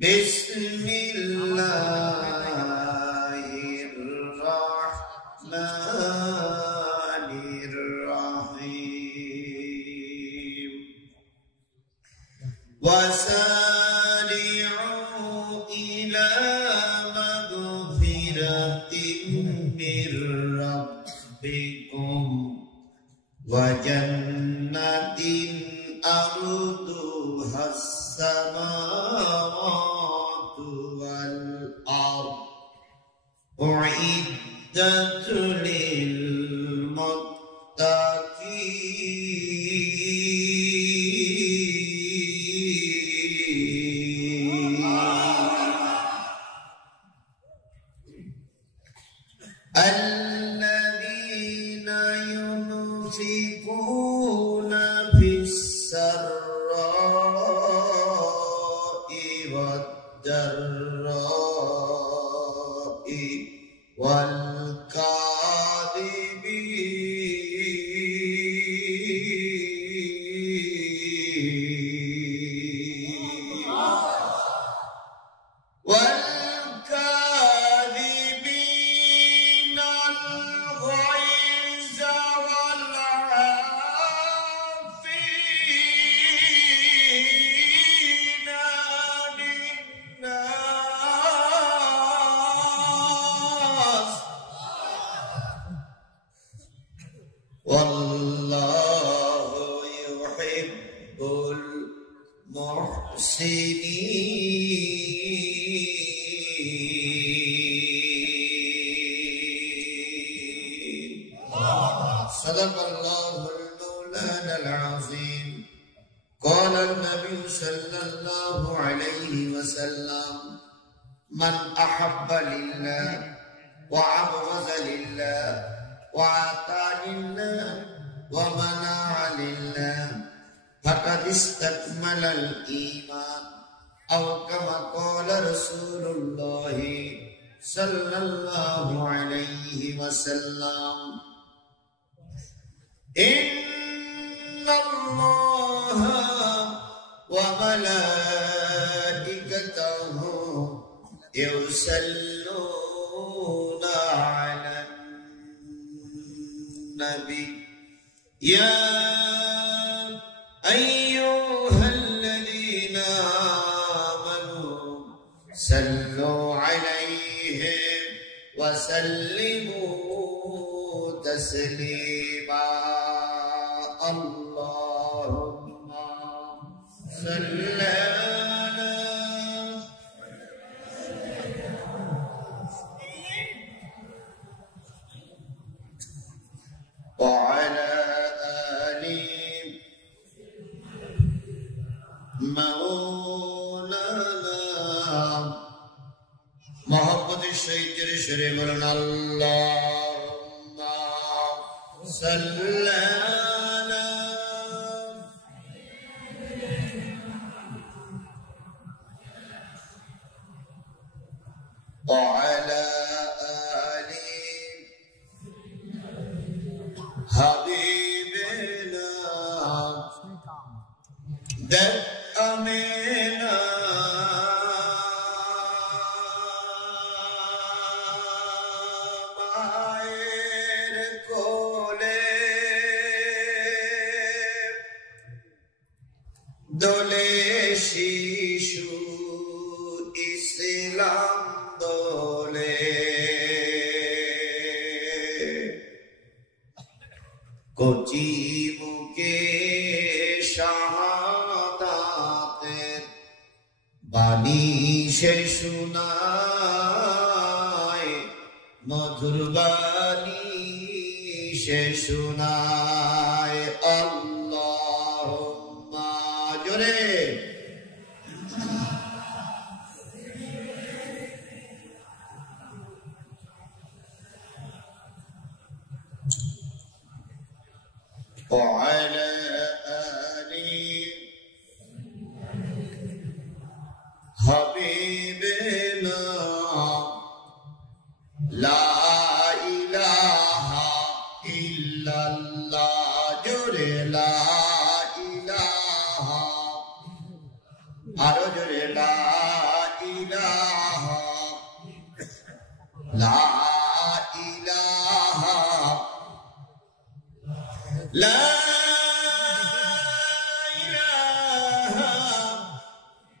Bismillahirrahmanirrahim. Wasari'u ila maghfiratin mir rabbikum wa jannatin arduhas samawati wal ardh u'iddat lil muttaqin. Alladzina yunfiquna fis-sarra'i wad-dharra'i wal والكاذبين الغيظ والعافين عن الناس والله يحب المحسنين. صدق الله المولانا العظيم. قال النبي صلى الله عليه وسلم من أحب لله وأبغض لله وأعطى لله ومنع لله فقد استكمل الإيمان أو كما قال رسول الله صلى الله عليه وسلم. إن الله وملائكته يصلون على النبي يا أيها الذين آمنوا صلوا عليه وسلموا تسليما. اللهم صل على وعلى آل مولانا محمد الشيخ الشريف اللهم صل على وعلى آل حبيبنا دأمنا মায়ের কোলে দোলে শিশু ইসলাম দোলে কচি মুখে শাহাদাতের বাণী সে শোনায় মধুর বাণী সে শোনায়। আল্লাহুম্মা জোরে وعلى آل حبيبنا لا إله إلا الله جوري لا إله আরো জোরে লা لا إله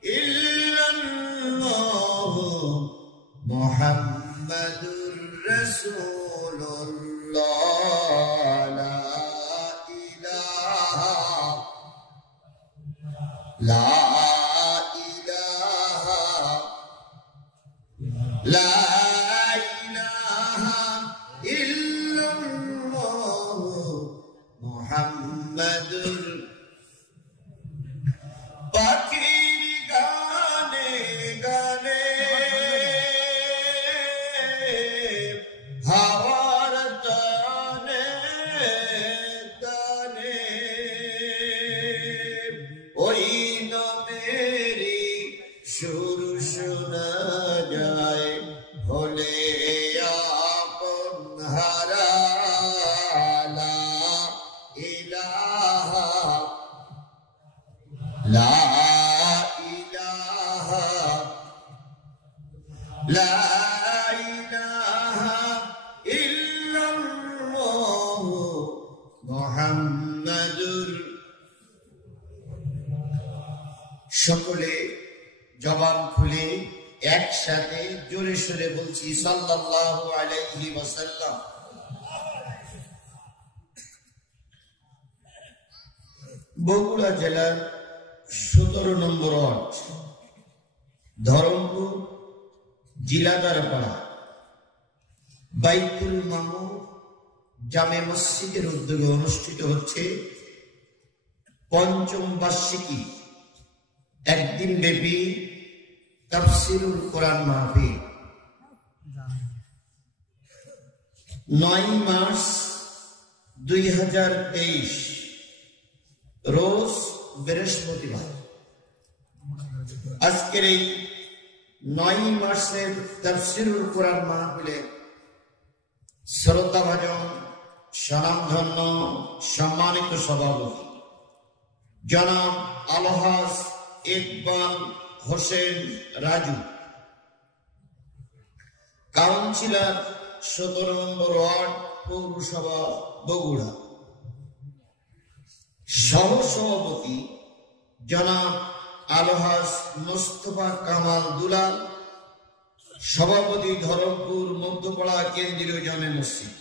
إلا الله محمد رسول الله لا إله إلا الله محمد পাখির গানে গানে হাওয়ার টানে টানে ওই নামেরই সুর শোনা যায় হলে আপন হারা লা ইলাহা লা ইলাহা লা ইলাহা ইল্লাল্লাহ মুহাম্মাদুর। সকলে জবান খুলে একসাথে জোরে সোরে বলছি সাল্লাল্লাহু আলাইহি ওয়াসাল্লাম। বগুড়া জেলার 17 নম্বর ওয়ার্ড ধরমপুর জিলাদারপাড়া বাইতুল মামুর জামে মসজিদের উদ্যোগে অনুষ্ঠিত হচ্ছে পঞ্চম বার্ষিকী একদিন ব্যাপী তাফসীরুল কোরআন মাহফিল। 9 মার্চ 2023 রোজ বৃহস্পতিবার। আজকের এই 9 মার্চের তাফসীরুল কোরআন মাহফিলে শ্রদ্ধাভাজন স্বনামধন্য সম্মানিত সভাপতি জনাব আলহাজ ইকবাল হোসেন রাজু, কাউন্সিলর 17 নম্বর ওয়ার্ড পৌরসভা বগুড়া, সহসভাপতি জনাব আলহাজ মোস্তফা কামাল দুলাল, সভাপতি ধরমপুর মধ্যপাড়া কেন্দ্রীয় জামে মসজিদ।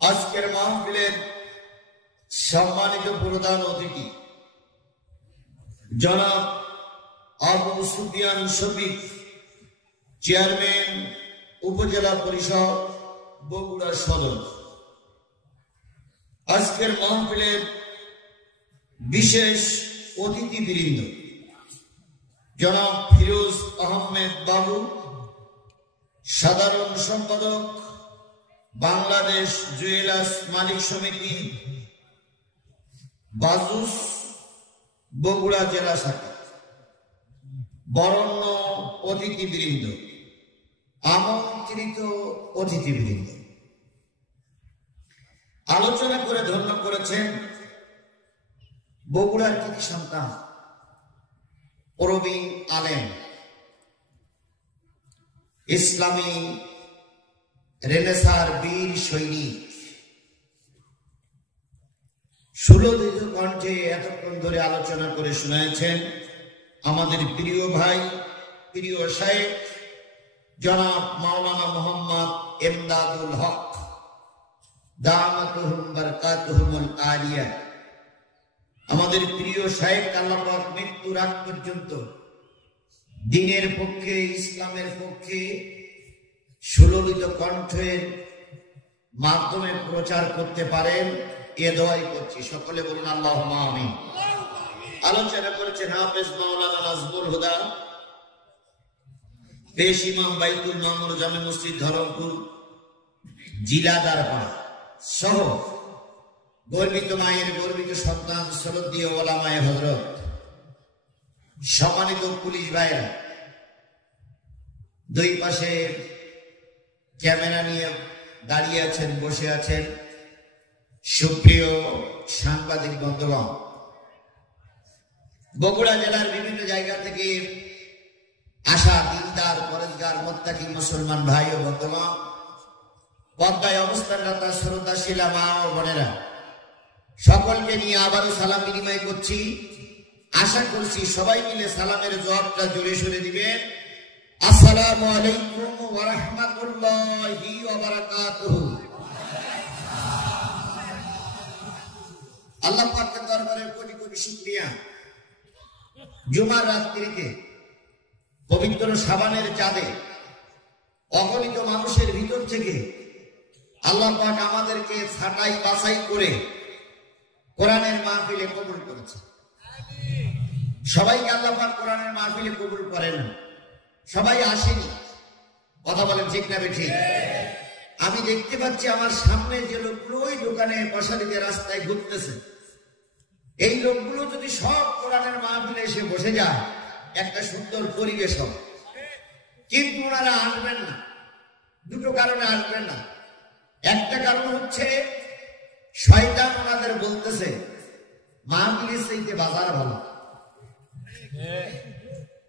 আজকের মাহফিলের সম্মানিত প্রধান অতিথি জনাব আবু সুফিয়ান শফিক, চেয়ারম্যান উপজেলা পরিষদ বগুড়া সদর। আজকের মাহফিলের বিশেষ অতিথিবৃন্দ জনাব ফিরোজ আহমেদ বাবু, সাধারণ সম্পাদক বাংলাদেশ জুয়েলার্স মালিক সমিতি বাজুস বগুড়া জেলা শাখা, বরেণ্য অতিথিবৃন্দ, আমন্ত্রিত অতিথিবৃন্দ, আলোচনা করে ধন্য করেছেন বগুড়ার কৃতি সন্তান প্রবীণ আলেম, ইসলামী রেনেসার বীর সৈনিক, সুললিত কণ্ঠে এতক্ষণ ধরে আলোচনা করে শুনিয়েছেন আমাদের প্রিয় ভাই, প্রিয় শায়েখ জনাব মাওলানা মোহাম্মদ এমদাদুল হক দামাতুহুম বারাকাতুহুমুল আলিয়া। আমাদের প্রিয় শায়েখ আল্লাহ পাক মৃত্যুর আগ পর্যন্ত দ্বীনের পক্ষে, ইসলামের পক্ষে সুললিত কণ্ঠের মাধ্যমে প্রচার করতে পারেন এ দোয়াই করছি। সকলে বলুন আল্লাহুম্মা আমিন। আলোচনা করেছেন হাফেজ মাওলানা নাজমুল হুদা, পেশ ইমাম বাইতুল মামুর জামে মসজিদ ধরমপুর জিলাদারপাড়া সহ গর্বিত মায়ের গর্বিত সন্তান শ্রদ্ধেয় ওলামায়ে হযরত, সম্মানিত পুলিশ ভাইরা, দুই পাশে ক্যামেরা নিয়ে দাঁড়িয়ে আছেন, বসে আছেন সুপ্রিয় সাংবাদিক বন্ধুগণ, বগুড়া জেলার বিভিন্ন জায়গা থেকে আসা দিনদার, পরেজগার, মুত্তাকি মুসলমান ভাই ও বন্ধুগণ, পর্দায় অবস্থানরত শ্রদ্ধাশীলা মা ও বোনেরা, সকলকে নিয়ে আবারও সালাম বিনিময় করছি। আশা করছি সবাই মিলে সালামের জবাবটা জোরে সোরে দিবেন। আসসালামু আলাইকুম ওয়া রাহমাতুল্লাহি ওয়া বারাকাতুহু। আল্লাহ পাকের দরবারে কোটি কোটি শুকরিয়া। জুমার রাত্রিতে পবিত্র শাবানের চাঁদে অগণিত মানুষের ভিতর থেকে আল্লাহ পাক আমাদেরকে ছাঁটাই বাছাই করে কোরআনের মাহফিলে কবুল করেছে। সবাইকে আল্লাহ পাক কোরআনের মাহফিলে কবুল করেন না, সবাই আসেনি। কথা বলেন ঠিক না বেঠিক? আমি দেখতে পাচ্ছি আমার সামনে যে লোকগুলো ওই দোকানে বসারিতে রাস্তায় ঘুরতেছে, এই লোকগুলো যদি সব কোরআনের মাহফিলে এসে বসে যায় একটা সুন্দর পরিবেশ হবে। কিন্তু ওনারা আসবেন না, দুটো কারণে আসবেন না। একটা কারণ হচ্ছে শয়তান ওনাদের বলতেছে মাহফিলের চাইতে বাজার ভালো।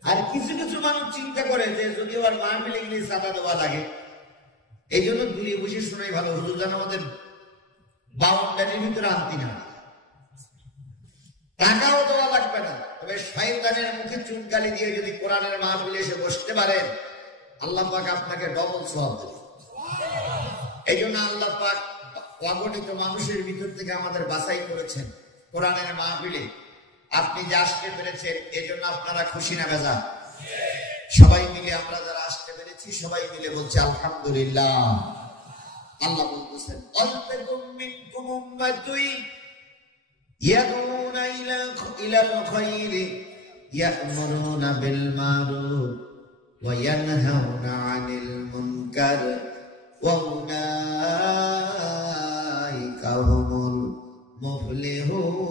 আর কিছু কিছু মানুষ চিন্তা করে যে যদি আবার মাহফিলে গেলে চাঁদা দেওয়া লাগে, এই জন্য দূরে বসে শোনাই ভালো। হুজুর যেন আমাদের বাউন্ডারির ভিতরে আনতি না, টাকাও দেওয়া লাগবে না। তবে শয়তানের মুখে চুনকালি দিয়ে যদি কোরআনের মাহফিলে এসে বসতে পারেন, আল্লাহ পাক আপনাকে ডবল সওয়াব দেবে। এই জন্য আল্লাহ পাক অগণিত মানুষের ভিতর থেকে আমাদের বাছাই করেছেন কোরআনের মাহফিলে। আপনি যে আসতে পেরেছেন এই জন্য আপনারা খুশি না বেজা? সবাই মিলে আমরা যারা আসতে পেরেছি সবাই মিলে বলছি আলহামদুলিল্লাহ। আল্লাহ বলতেছেন আলতাকুম মিনকুম উম্মাতুন ইয়াদউনা ইলাল খায়রি ইয়া'মুরুনা বিল মা'রুফ ওয়া ইয়ানহাউনা আনিল মুনকার ওয়া উলাইকা হুমুল মুফলিহুন।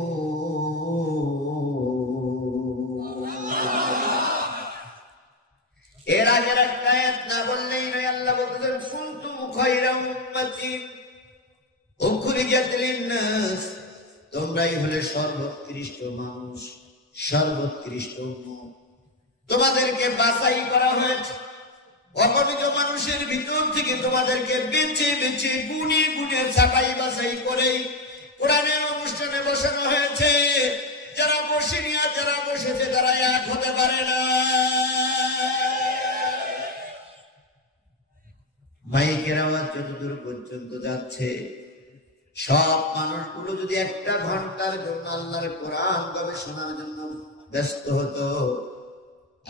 এর আগের একটা আয়াত না বললেই নয়। আল্লাহ বলতেছেন কুনতুম খায়রা উম্মাতিন উখরিজাত লিন-নাস, তোমরাই হলে সর্বোৎকৃষ্ট মানুষ, সর্বোৎকৃষ্ট উম্মত। তোমাদেরকে বাছাই করা হয়েছে অগণিত মানুষের ভিতর থেকে, তোমাদেরকে বেছে বেছে গুনে গুনে ছাঁটাই বাছাই করে কোরআনের অনুষ্ঠানে বসানো হয়েছে। যারা বসেনি আর যারা বসেছে তারা এক হতে পারে না। মাইকের আওয়াজ যতদূর পর্যন্ত যাচ্ছে, সব মানুষগুলো যদি একটা ঘন্টার জন্য আল্লাহর কোরআন গবেষণার জন্য ব্যস্ত হতো,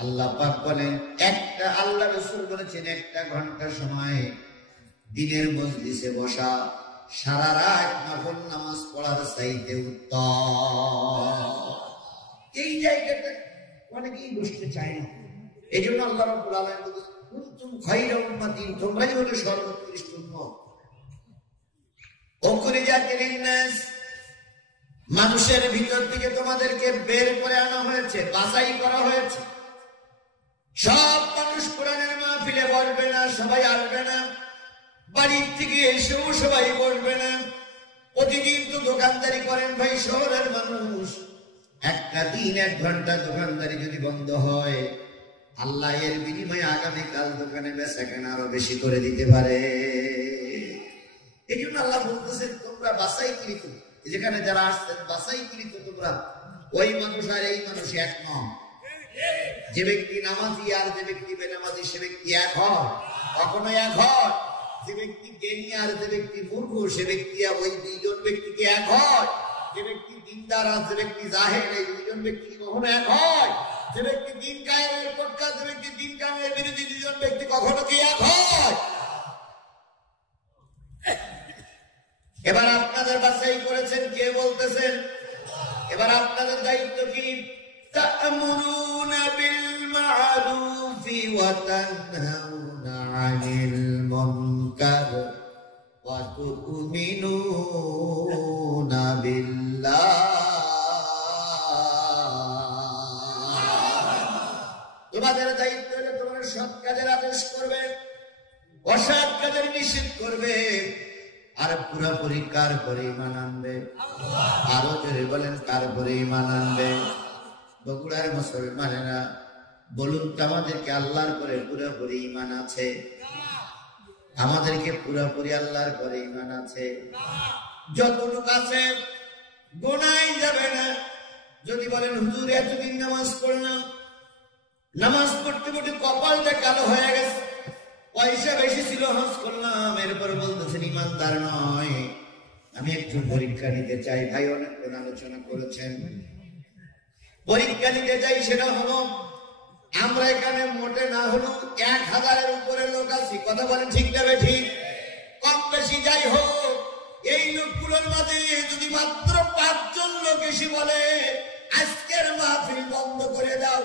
আল্লাহ পাক বলেন একটা, আল্লাহ রাসূল বলেছেন একটা ঘন্টা সময় দিনের মজলিসে বসা সারা রাত নফল নামাজ পড়ার চাইতে উত্তম। এই জায়গাটা অনেকেই বসতে চায় না। এই জন্য আল্লাহ রাব্বুল আলামিন বলেছেন কুনতুম খায়রা উম্মাতিন, তোমরাই হলে সর্বোৎকৃষ্ট উম্মত। উখরিজাত লিন-নাস, মানুষের ভিতর থেকে তোমাদেরকে বের করে আনা হয়েছে, বাছাই করা হয়েছে। সব মানুষ কোরআনের মাহফিলে বসবে না, সবাই আসবে না। বাড়ির থেকে এসেও সবাই বসবে না। প্রতিদিন তো দোকানদারি করেন ভাই শহরের মানুষ, একটা দিন 1 ঘন্টা দোকানদারি যদি বন্ধ হয়, আল্লাহ এর বিনিময়ে আগামীকাল দোকানে বেচাকেনা আরো বেশি করে দিতে পারে। এই জন্য আল্লাহ বলতেছেন তোমরা বাছাইকৃত, যেখানে যারা আসছেন বাছাইকৃত তোমরা। ওই মানুষ আর এই মানুষ এক নয়। যে ব্যক্তি নামাজি আর যে ব্যক্তি বেনামাজি সে ব্যক্তি এক হয়, কখনো এক হয়। যে ব্যক্তি জ্ঞানী আর যে ব্যক্তি মূর্খ সে ব্যক্তি, ওই দুইজন ব্যক্তিকে এক হয়। যে ব্যক্তি দিনদার আর যে ব্যক্তি জাহেল, এই দুইজন ব্যক্তি কখনো এক হয়। যে ব্যক্তি দিন কায়েমের পক্ষে, যে ব্যক্তি দিন কায়েমের বিরোধী, দুইজন ব্যক্তি কখনো কি এক হয়? এবার আপনাদের বাছাই করেছেন কে বলতেছেন? এবার আপনাদের দায়িত্ব কি? তা'মুরুনা বিল মা'রুফি ওয়া তানহাউনা আনিল মুনকার ওয়া তু'মিনুনা বিল্লাহ। তোমাদের দায়িত্ব হলো তোমরা সৎ কাজের আদেশ করবে, অসৎ কাজের নিষেধ করবে। আর পুরোপুরি কার করে ঈমান আনবে? আরো জোরে বলেন কার করে ঈমান আনবে? বগুড়ার মুসলমানেরা বলুন তো আমাদেরকে আল্লাহর পরে পুরোপুরি ঈমান আছে? আমাদেরকে পুরোপুরি আল্লাহর পরে ঈমান আছে? যতটুকু আছে গোনাই যাবে না। যদি বলেন হুজুর এতদিন নামাজ পড়লাম, নামাজ পড়তে পড়তে কপালটা কালো হয়ে গেছে, পয়সা বেশি ছিল হজ করলাম, এরপর বলতেছেন ঈমানদার নয়। আমি একটু পরীক্ষা নিতে চাই। ভাই অনেকক্ষণ আলোচনা করেছেন, পরীক্ষা নিতে চাই। সেটা হলো আমরা এখানে মোটে না হলো 1000-এর উপরে লোক আছি। কথা বলেন ঠিক না ঠিক? কম বেশি যাই হোক, এই লোকগুলোর মাঝে যদি মাত্র 5 জন লোক এসে বলে আজকের মাহফিল বন্ধ করে দাও,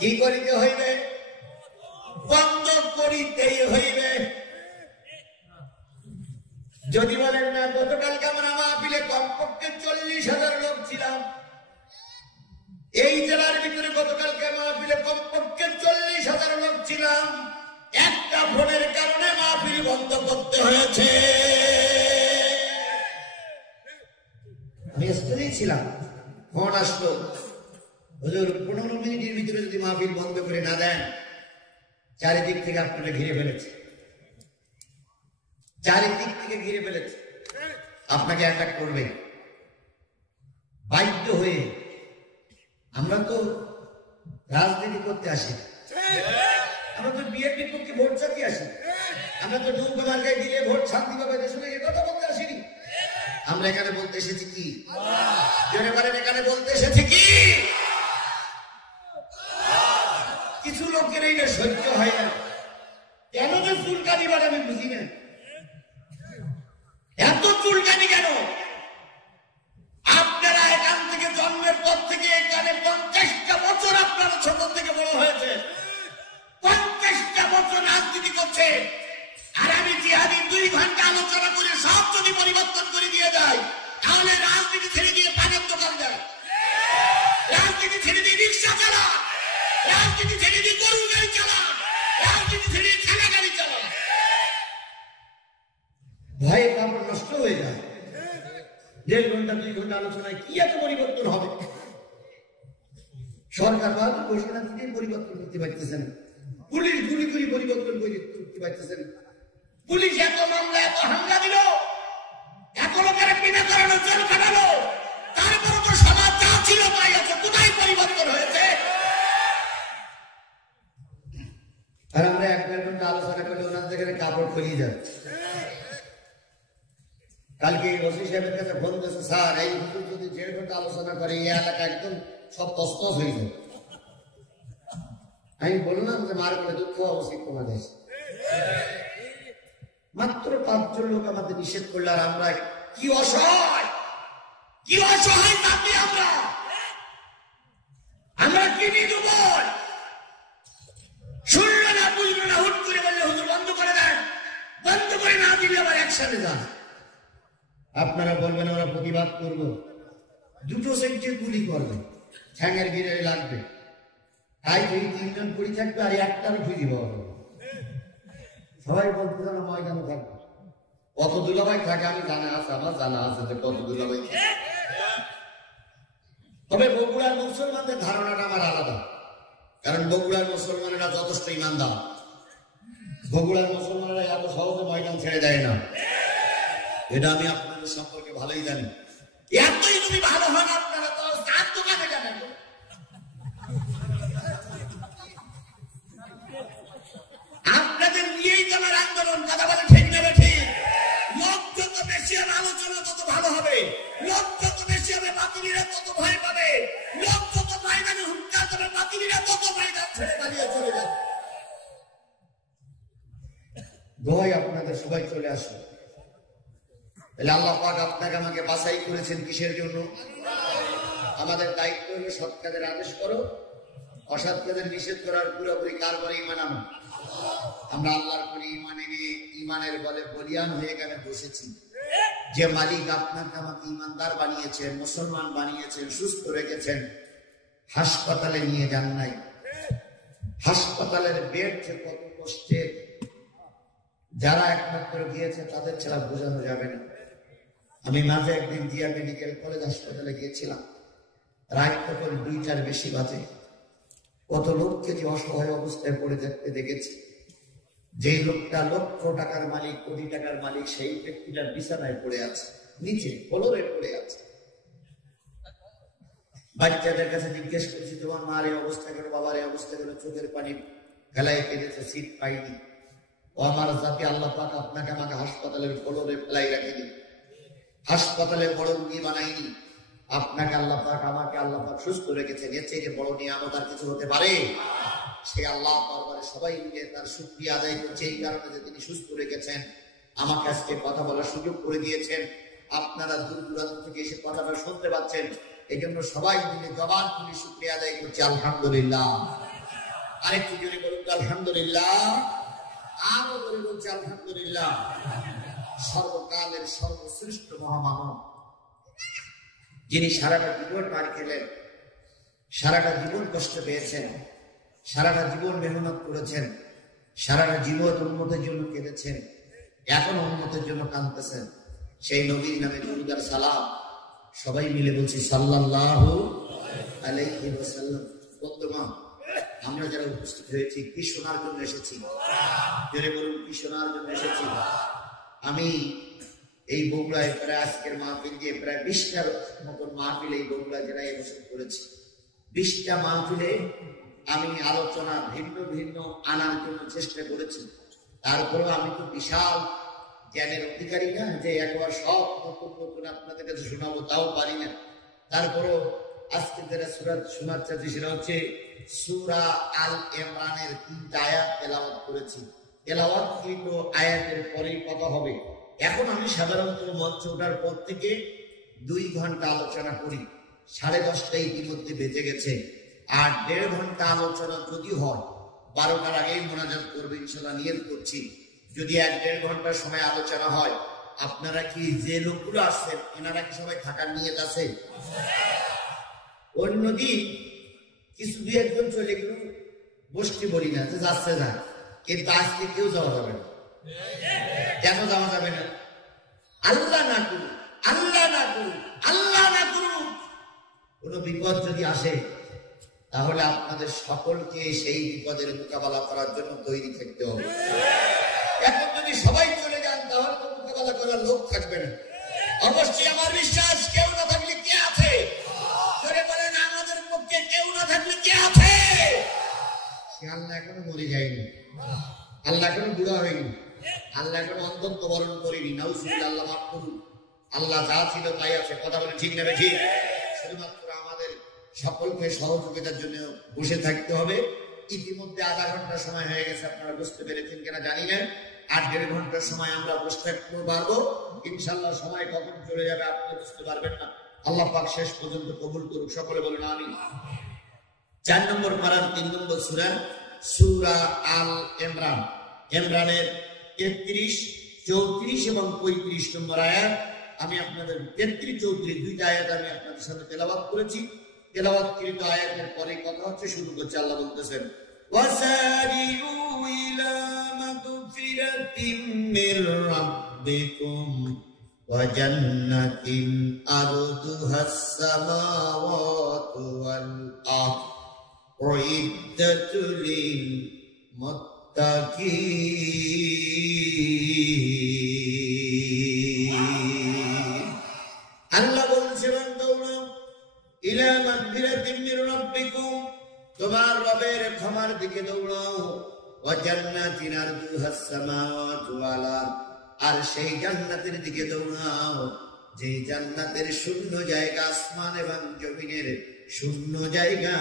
কি করিতে হইবে? বন্ধ করিতেই হইবে। যদি বলেন না, গতকালকে আমরা মাহফিলে কমপক্ষে 40,000 লোক ছিলাম। এই জেলার ভিতরে গতকালকে মাহফিলে কমপক্ষে 40,000 লোক ছিলাম। একটা ফোনের কারণে মাহফিল বন্ধ করতে হয়েছে। আমি স্টেজেই ছিলাম, ফোন আসলো, হুজুর 15 মিনিটের ভিতরে যদি মাহফিল বন্ধ করে না দেন, চারিদিক থেকে আপনারা ঘিরে ফেলেছে, চারিদিক থেকে ঘিরে ফেলেছে, আপনাকে অ্যাটাক করবে। বাধ্য হয়ে আমরা তো রাজনীতি করতে আসি, আমরা তো বিএনপির পক্ষে ভোট চাইতে আসি, আমরা তো নৌকা মার্কায় দিলে ভোট শান্তি পাবে দেশে, এ কথা বলতে আসিনি। আমরা এখানে বলতে এসেছি কি? জোরে বলেন, এখানে বলতে এসেছি কি? কিছু লোকের এইটা সহ্য হয় না। কেন যে চুলকানি বলে আমি বুঝি না, এত চুলকানি কেন? আপনারা এখান থেকে জন্মের পর থেকে এখানে 50টা বছর আপনারা ছোট থেকে বড় হয়েছে, 50টা বছর রাজনীতি করছে। আর আমি জিহাদি 2 ঘন্টা আলোচনা করে সব যদি পরিবর্তন করে দিয়ে যায়, তাহলে রাজনীতি ছেড়ে দিয়ে পানের দোকান দেয়, রাজনীতি ছেড়ে দিয়ে রিক্সা চালা, রাজনীতি ছেড়ে দিয়ে গরু গাড়ি চালা, রাজনীতি ছেড়ে দিয়ে ঠেলা গাড়ি চালা। ভয়ে কাপড় নষ্ট হয়ে যায়। 1.5 ঘন্টা 2 ঘন্টা আলোচনায় কি এত পরিবর্তন হবে? সরকার বাহাদুর ঘোষণা দিতে পরিবর্তন করতে পারতেছেন, পুলিশ গুলি করে পরিবর্তন করতে পারতেছেন, পুলিশ এত মামলা এত হামলা দিল, এত লোকের বিনা কারণে জেল কাটালো, তারপরে তো সমাজ যা ছিল তাই আছে, কোথায় পরিবর্তন হয়েছে? আর আমরা 1.5 ঘন্টা আলোচনা করলে ওনার থেকে কাপড় খুলিয়ে যায়। কালকে ওসি সাহেবের কাছে ফোন দিয়েছে, স্যার এই হুজুর যদি 1.5 ঘন্টা আলোচনা করে এই এলাকা একদম সব তছনছ হয়ে যায়। আমি বললাম যে মার করে দুঃখ অবশ্যই কমা যায়। মাত্র 5 জন লোক আমাদের নিষেধ করলে, আর আমরা কি অসহায়, কি অসহায় জাতি আমরা, আমরা কি নির্ভর। শুনলো না, বুঝলো না, হুট করে বললে হুজুর বন্ধ করে দেন, বন্ধ করে না দিলে আবার একসাথে যান। আপনারা বলবেন আমরা প্রতিবাদ করবো, 2টো সেন্টে গুলি করবে, ঠ্যাঙের গিরে লাগবে, তাই 3 জন পড়ে থাকবে আর একটারও ফিরি পাওয়া যাবে। সবাই বলতে জানো ময়দানে থাকবে। কত দুলাভাই থাকে আমি জানা আছে, আমার জানা আছে যে কত দুলাভাই। তবে বগুড়ার মুসলমানদের ধারণাটা আমার আলাদা, কারণ বগুড়ার মুসলমানেরা যথেষ্ট ইমানদার। বগুড়ার মুসলমানেরা এত সহজে ময়দান ছেড়ে দেয় না, এটা আমি আপনাদের সম্পর্কে ভালোই জানি। এতই যদি ভালো হন আপনারা তো চার দোকানে যাবেন। আপনাদের নিয়েই তো আমার আন্দোলন, কথা বলে ঠিক নেবে ঠিক। লোক যত বেশি হবে আলোচনা তত ভালো হবে, লোক যত বেশি হবে বাতিলিরা তত ভয় পাবে, লোক যত ময়দানে হুঙ্কার দেবে বাতিলিরা তত ময়দান ছেড়ে পালিয়ে চলে যাবে। দোহাই আপনাদের সবাই চলে আসুন। তাহলে আল্লাহ পাক আপনাকে আমাকে বাছাই করেছেন কিসের জন্য? আমাদের দায়িত্ব হলো সৎ কাজের আদেশ করো, অসৎ কাজের নিষেধ করার পুরোপুরি কারবারে ঈমান আনো। আমরা আল্লাহর উপরে ঈমান এনে ঈমানের বলে বলিয়ান হয়ে এখানে বসেছি। যে মালিক আপনাকে আমাকে ঈমানদার বানিয়েছেন, মুসলমান বানিয়েছেন, সুস্থ রেখেছেন, হাসপাতালে নিয়ে যান নাই। হাসপাতালের বেড যে কত কষ্টে, যারা একমাত্র গিয়েছে তাদের ছাড়া বোঝানো যাবে না। আমি মাঝে একদিন জিয়া মেডিকেল কলেজ হাসপাতালে গিয়েছিলাম, রাত তখন 2টার বেশি বাজে। কত লোককে যে অসহায় অবস্থায় পড়ে থাকতে দেখেছি। যে লোকটা লক্ষ টাকার মালিক, কোটি টাকার মালিক, সেই ব্যক্তিটার বিছানায় পড়ে আছে, নিচে ফ্লোরে পড়ে আছে। বাচ্চাদের কাছে জিজ্ঞেস করছি, তোমার মার এই অবস্থা কেন, বাবার এই অবস্থা কেন? চোখের পানি ফেলায় কেঁদেছে, সিট পাইনি। ও আমার জাতি, আল্লাহ পাক আপনাকে আমাকে হাসপাতালের ফ্লোরে ফেলাই রাখেনি, হাসপাতালে বড় রুগী বানাইনি। আপনাকে আল্লাহ পাক, আমাকে আল্লাহ পাক সুস্থ রেখেছেন। এর চেয়ে বড় নিয়ামত আর কিছু হতে পারে? সে আল্লাহ দরবারে সবাই মিলে তার শুকরিয়া আদায় করছে, এই কারণে যে তিনি সুস্থ রেখেছেন, আমাকে আজকে কথা বলার সুযোগ করে দিয়েছেন। আপনারা দূর দূরান্ত থেকে এসে কথাটা শুনতে পাচ্ছেন, এই জন্য সবাই মিলে জবান খুলে শুকরিয়া আদায় করছে, আলহামদুলিল্লাহ। আরেকটু জোরে বলুন আলহামদুলিল্লাহ, আরো জোরে বলছে আলহামদুলিল্লাহ। সর্বকালের সর্বশ্রেষ্ঠ মহামানব, যিনি সারাটা জীবন মার খেলেন, সারাটা জীবন কষ্ট পেয়েছেন, সারাটা জীবন মেহনত করেছেন, সারাটা জীবন উম্মতের জন্য কেঁদেছেন, এখন উম্মতের জন্য কাঁদতেছেন, সেই নবীর নামে দুরূদ আর সালাম সবাই মিলে বলছি সাল্লাল্লাহু আলাইহি ওয়াসাল্লাম। বন্ধুগণ, আমরা যারা উপস্থিত হয়েছি কি শোনার জন্য এসেছি? জোরে বলুন, কি শোনার জন্য এসেছি? আমি এই বগুড়ায় প্রায় আজকের মাহফিল দিয়ে প্রায় 20টার মতন মাহফিল এই বগুড়া জেলায় এবছর করেছি। 20টা মাহফিলে আমি আলোচনা ভিন্ন ভিন্ন আনার জন্য চেষ্টা করেছি। তারপরেও আমি তো বিশাল জ্ঞানের অধিকারী না যে একবার সব নতুন নতুন আপনাদের কাছে শোনাবো, তাও পারি না। তারপরেও আজকে যারা সূরা শোনার চাচ্ছি সেটা হচ্ছে সূরা আল ইমরানের 3টা আয়াত তেলাওয়াত করেছি। তেলাওয়াতকৃত আয়াতের পরেই কথা হবে। এখন আমি সাধারণত মঞ্চ ওঠার পর থেকে 2 ঘন্টা আলোচনা করি। 10:30 ইতিমধ্যে বেজে গেছে। আর 1.5 ঘন্টা আলোচনা যদি হয়, 12টার আগেই মোনাজাত করবে ইনশাআল্লাহ, নিয়ত করছি। যদি 1-1.5 ঘন্টার সময় আলোচনা হয়, আপনারা কি যে লোকগুলো আসছেন এনারা কি সবাই থাকার নিয়ত আছে? অন্যদিন কিছু 2-1 জন চলে গেল, বসতে বলি না, যাচ্ছে না, কিন্তু আজকে কেউ যাওয়া যাবে না। কেন যাওয়া যাবে না? আল্লাহ না করুন, আল্লাহ না করুন, আল্লাহ না করুন, কোন বিপদ যদি আসে, তাহলে আপনাদের সকলকে সেই বিপদের মোকাবেলা করার জন্য তৈরি থাকতে হবে। এখন যদি সবাই চলে যান, তাহলে তো মোকাবেলা করার লোক থাকবে না। অবশ্যই আমার বিশ্বাস, কেউ না থাকলে কে আছে? ধরে বলেন, আমাদের পক্ষে কেউ না থাকলে কে আছে? সে আল্লাহ এখনো মরে যায়নি, আল্লাহ এখনো বুড়া হয়নি, আল্লাহ এখনো অন্তত বরণ করিনি। নাউজুবিল্লাহ, আল্লাহ মাফ করুন। আল্লাহ যা ছিল তাই আছে। কথা বলে ঠিক নেবে ঠিক? শুধুমাত্র আমাদের সকলকে সহযোগিতার জন্য বসে থাকতে হবে। ইতিমধ্যে আধা ঘন্টা সময় হয়ে গেছে, আপনারা বুঝতে পেরেছেন কিনা জানি না। আর 1.5 ঘন্টার সময় আমরা বসে থাকতে পারবো ইনশাআল্লাহ। সময় কখন চলে যাবে আপনি বুঝতে পারবেন না। আল্লাহ পাক শেষ পর্যন্ত কবুল করুক, সকলে বলুন আমিন। 4 নম্বর পারার 3 নম্বর সূরা, সূরা আল ইমরান। ইমরানের 33, 34 এবং 35 নম্বর আয়াত আমি আপনাদের 33, 34 2টা আয়াত আমি আপনাদের সামনে তেলাওয়াত করেছি। তেলাওয়াতকৃত আয়াতের পরে কথা হচ্ছে, শুরু করছে। আল্লাহ বলতেছেন, ওয়াসারিউ ইলা মাগফিরাতিম মির রাব্বিকুম ওয়া জান্নাতিন আরদুহাস সামাওয়াতু ওয়াল আরদ উইদ্দাতুল লিল মুত্তাকিন। আল্লাহ বলছেন, দৌড়াও ইলা মাগফিরাতিম মির রাব্বিকুম, তোমার রবের ক্ষমার দিকে দৌড়াও। ওয়া জান্নাতিন আরদুহাস সামাওয়াতু ওয়াল আরদ, আর সেই জান্নাতের দিকে দৌড়াও যে জান্নাতের শূন্য জায়গা, আসমান এবং জমিনের শূন্য জায়গা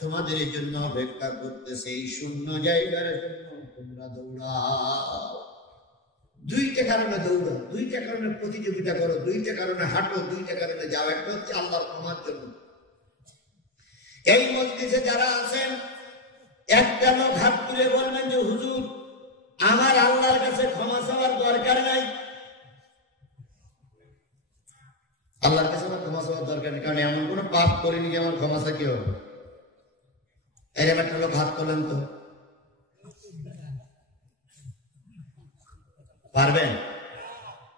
তোমাদের জন্য অপেক্ষা করতেছে। এই শূন্য জায়গার জন্য তোমরা দৌড়াও। 2টা কারণে দৌড়াও, 2টা কারণে প্রতিযোগিতা করো, 2টা কারণে হাঁটো, 2টা কারণে যাও। একটা হচ্ছে আল্লাহর ক্ষমার জন্য। এই মজলিসে যারা আছেন, একটা লোক হাত তুলে বলবেন যে হুজুর, আমার আল্লাহর কাছে ক্ষমা চাওয়ার দরকার নাই। আল্লাহর কাছে আমার ক্ষমা চাওয়ার দরকার নেই, কারণ এমন কোন পাপ করিনি যে আমার ক্ষমা চাইতে হবে। এরকম একটা লোক হাত তোলেন তো, পারবেন?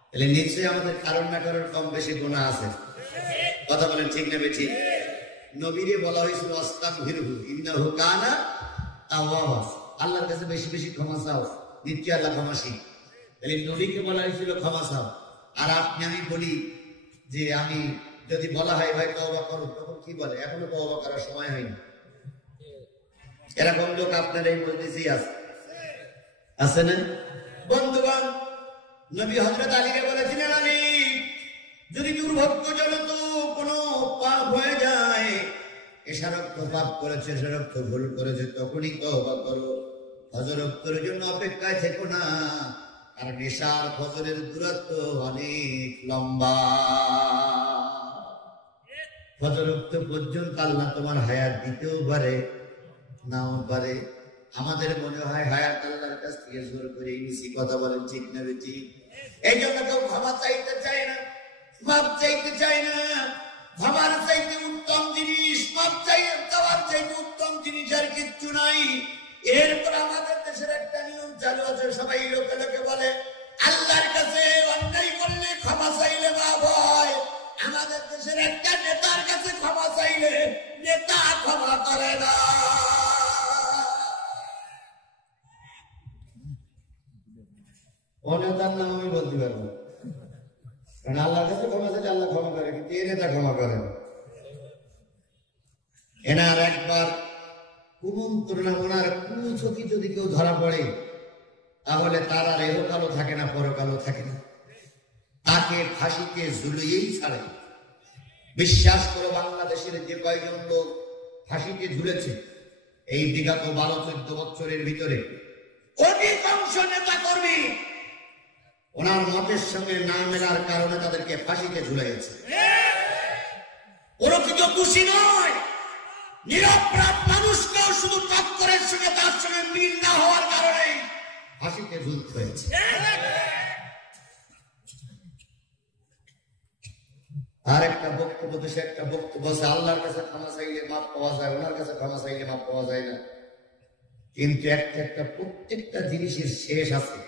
তাহলে নিশ্চয়ই আমাদের কারণ না কারণ কম বেশি গুনাহ আছে। কথা বলেন ঠিক নেবে ঠিক? নবীরে বলা হয়েছিল আস্তাগফিরহু ইন্নাহু কানা তাওয়াবা, আল্লাহর কাছে বেশি বেশি ক্ষমা চাও, নিশ্চয়ই আল্লাহ ক্ষমাশীল। তাহলে নবীকে বলা হয়েছিল ক্ষমা চাও। আর আপনি আমি বলি যে আমি যদি বলা হয় ভাই তওবা করো, তখন কি বলে এখনো তওবা করার সময় হয়নি। এরকম লোক আপনার এই মজলিসেই আছে না বন্ধুগণ? নবী হযরত আলীকে বলেছিলেন, আলী যদি দুর্ভাগ্যজনক কোনো পাপ হয়ে যায়, এশারক্ত পাপ করেছে, এশারক্ত ভুল করেছে, তখনই তওবা করো, ফজরের জন্য অপেক্ষায় থেকো না, কারণ এশার ফজরের দূরত্ব অনেক লম্বা। ফজরক্ত পর্যন্ত আল্লাহ তোমার হায়াত দিতেও পারে, নাও পারে। আমাদের মনে হয় হায়াত আল্লাহর কাছ থেকে জোর করে নিছি, কথা বলেন ঠিক না বেটি? এই জন্য কেউ ক্ষমা চাইতে চায় না, মাপ চাইতে চায় না। ক্ষমার চাইতে উত্তম জিনিস, মাপ চাওয়ার চাইতে উত্তম জিনিস আর কিচ্ছু নাই। এরপর আমাদের দেশের একটা নিয়ম চালু আছে, সবাই লোকে লোকে বলে আল্লাহর কাছে অন্যায় করলে ক্ষমা চাইলে মাপ হয়। আমাদের দেশের একটা নেতার কাছে ক্ষমা চাইলে নেতা ক্ষমা করে না। ও নেতার নাম আমি বলতে পারবো, কারণ আল্লাহর কাছে ক্ষমা চাইলে আল্লাহ ক্ষমা করে, কিন্তু এ নেতা ক্ষমা করে না। এনার একবার কুমন্ত্রণা, ওনার কুচকি যদি কেউ ধরা পড়ে, তাহলে তার আর এহকালও থাকে না, পরকালও থাকে না, তাকে ফাঁসিতে ঝুলিয়েই ছাড়ে। বিশ্বাস করো, বাংলাদেশের যে কয়জন লোক ফাঁসিতে ঝুলেছে এই বিগত 12-14 বছরের ভিতরে, অধিকাংশ নেতা কর্মী ওনার মতের সঙ্গে না মেলার কারণে তাদেরকে ফাঁসিতে ঝুলাইছে। প্রকৃত খুশি নয়, নিরপরাধ মানুষকেও শুধু টক্করের সঙ্গে তার সঙ্গে মিল না হওয়ার কারণে ফাঁসিতে ঝুলতে হয়েছে। আর একটা বক্তব্য, দেশে একটা বক্তব্য আছে, আল্লাহর কাছে ক্ষমা চাইলে মাপ পাওয়া যায়, ওনার কাছে ক্ষমা চাইলে মাপ পাওয়া যায় না। কিন্তু একটা প্রত্যেকটা জিনিসের শেষ আছে।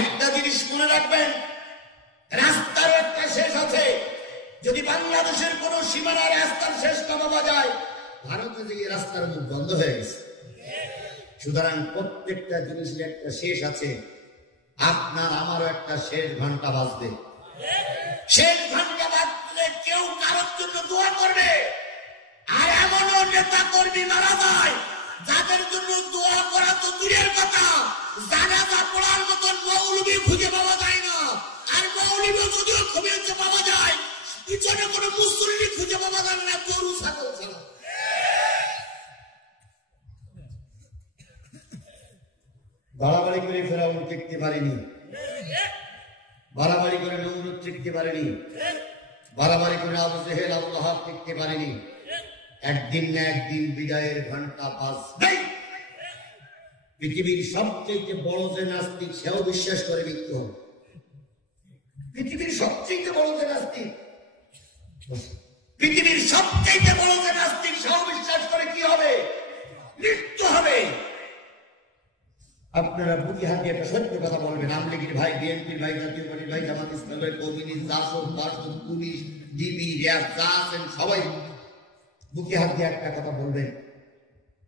একটা জিনিস মনে রাখবেন, রাস্তার একটা শেষ আছে। যদি বাংলাদেশের কোন সীমানার রাস্তার শেষ না পাওয়া যায়, ভারতে যে রাস্তার মুখ বন্ধ হয়ে গেছে। সুতরাং প্রত্যেকটা জিনিসের একটা শেষ আছে। আপনার আমারও একটা শেষ ঘন্টা বাজবে। শেষ ঘন্টা বাজলে কেউ কারোর জন্য দোয়া করবে। আর এমনও নেতা কর্মী মারা যায় যাদের জন্য দোয়া করা তো দূরের কথা, জানাজা পড়ার মতন মৌলবি খুঁজে পাওয়া যায় না। আর মৌলবি যদিও খুঁজে পাওয়া যায়, পিছনে কোনো মুসল্লি খুঁজে পাওয়া যায় না, গরু ছাগল ছাড়া। বাড়াবাড়ি করে ফেরাউন টিকতে পারেনি, বাড়াবাড়ি করে নমরুদ টিকতে পারেনি, বাড়াবাড়ি করে আবু জেহেল আবু লাহাব টিকতে পারেনি। একদিন না একদিন বিদায়ের ঘন্টা বাজবে। পৃথিবীর সবচেয়ে বড় যে নাস্তিক, সেও বিশ্বাস করে মৃত্যু হবে। পৃথিবীর সবচেয়ে বড় যে নাস্তিক, পৃথিবীর সবচেয়ে বড় যে নাস্তিক, সেও বিশ্বাস করে কি হবে? মৃত্যু হবে। আপনারা বুঝি হাতে একটা সত্য কথা বলবেন। আওয়ামী লীগের ভাই, বিএনপির ভাই, জাতীয় পার্টির ভাই, জামাত ইসলামের communist, Jasad, Basad, police, DB, RAB যা আছেন সবাই বুকে হাত দিয়ে একটা কথা বলবেন।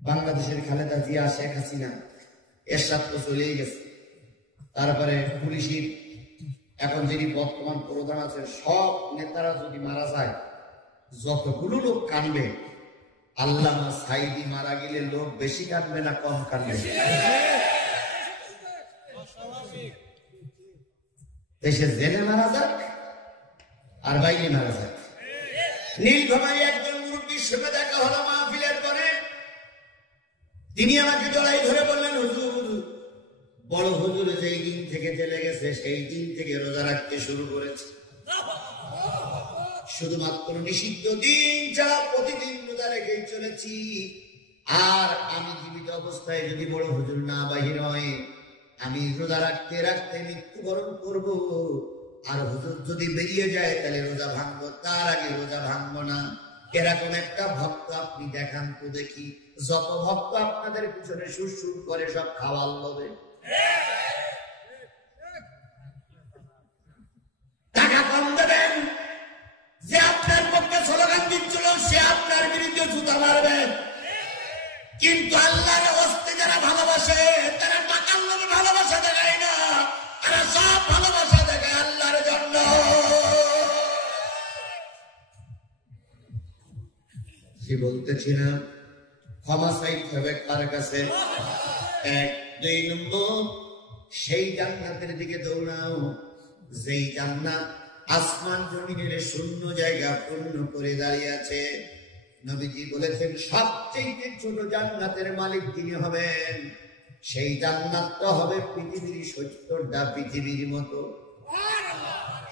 বাংলাদেশের খালেদা জিয়া, শেখ হাসিনা, এরশাদ তো চলেই গেছে। তারপরে পুলিশের এখন যিনি বর্তমান প্রধান আছেন, সব নেতারা যদি মারা যায়, যতগুলো লোক কানবে, আল্লামা সাইদি মারা গেলে লোক বেশি কানবে না কম কানবে? দেশে জেলে মারা যাক আর বাইরে মারা যাক। নীলফামারী একজন মুরব্বীর সঙ্গে দেখা হলো মাহফিলের পরে। তিনি আমাকে জড়াই ধরে বললেন, হুজুর, বড় হুজুর যেই দিন থেকে চলে গেছে সেই দিন থেকে রোজা রাখতে শুরু করেছে। শুধুমাত্র নিষিদ্ধ দিন ছাড়া প্রতিদিন রোজা রেখেই চলেছি। আর আমি জীবিত অবস্থায় যদি বড় হুজুর না বাহির হয়, আমি রোজা রাখতে রাখতে মৃত্যুবরণ করব। আর হুজুর যদি বেরিয়ে যায় তাহলে রোজা ভাঙবো, তার আগে রোজা ভাঙবো না। এরকম একটা ভক্ত আপনি দেখান তো দেখি। যত ভক্ত আপনাদের পিছনে সুর করে সব খাওয়ার লোভে, টাকা কম দেবেন, যে আপনার পক্ষে স্লোগান দিচ্ছিল সে আপনার কি বলতেছিলাম? ক্ষমা চাইতে হবে কার কাছে? 1, 2 নম্বর, সেই জান্নাতের দিকে দৌড়াও যেই জান্নাত আসমান জমিনের শূন্য জায়গা পূর্ণ করে দাঁড়িয়ে আছে। নবীজি বলেছেন সবচেয়ে ছোট জান্নাতের মালিক যিনি হবেন, সেই জান্নাতটা হবে পৃথিবীর 70টা পৃথিবীর মতো।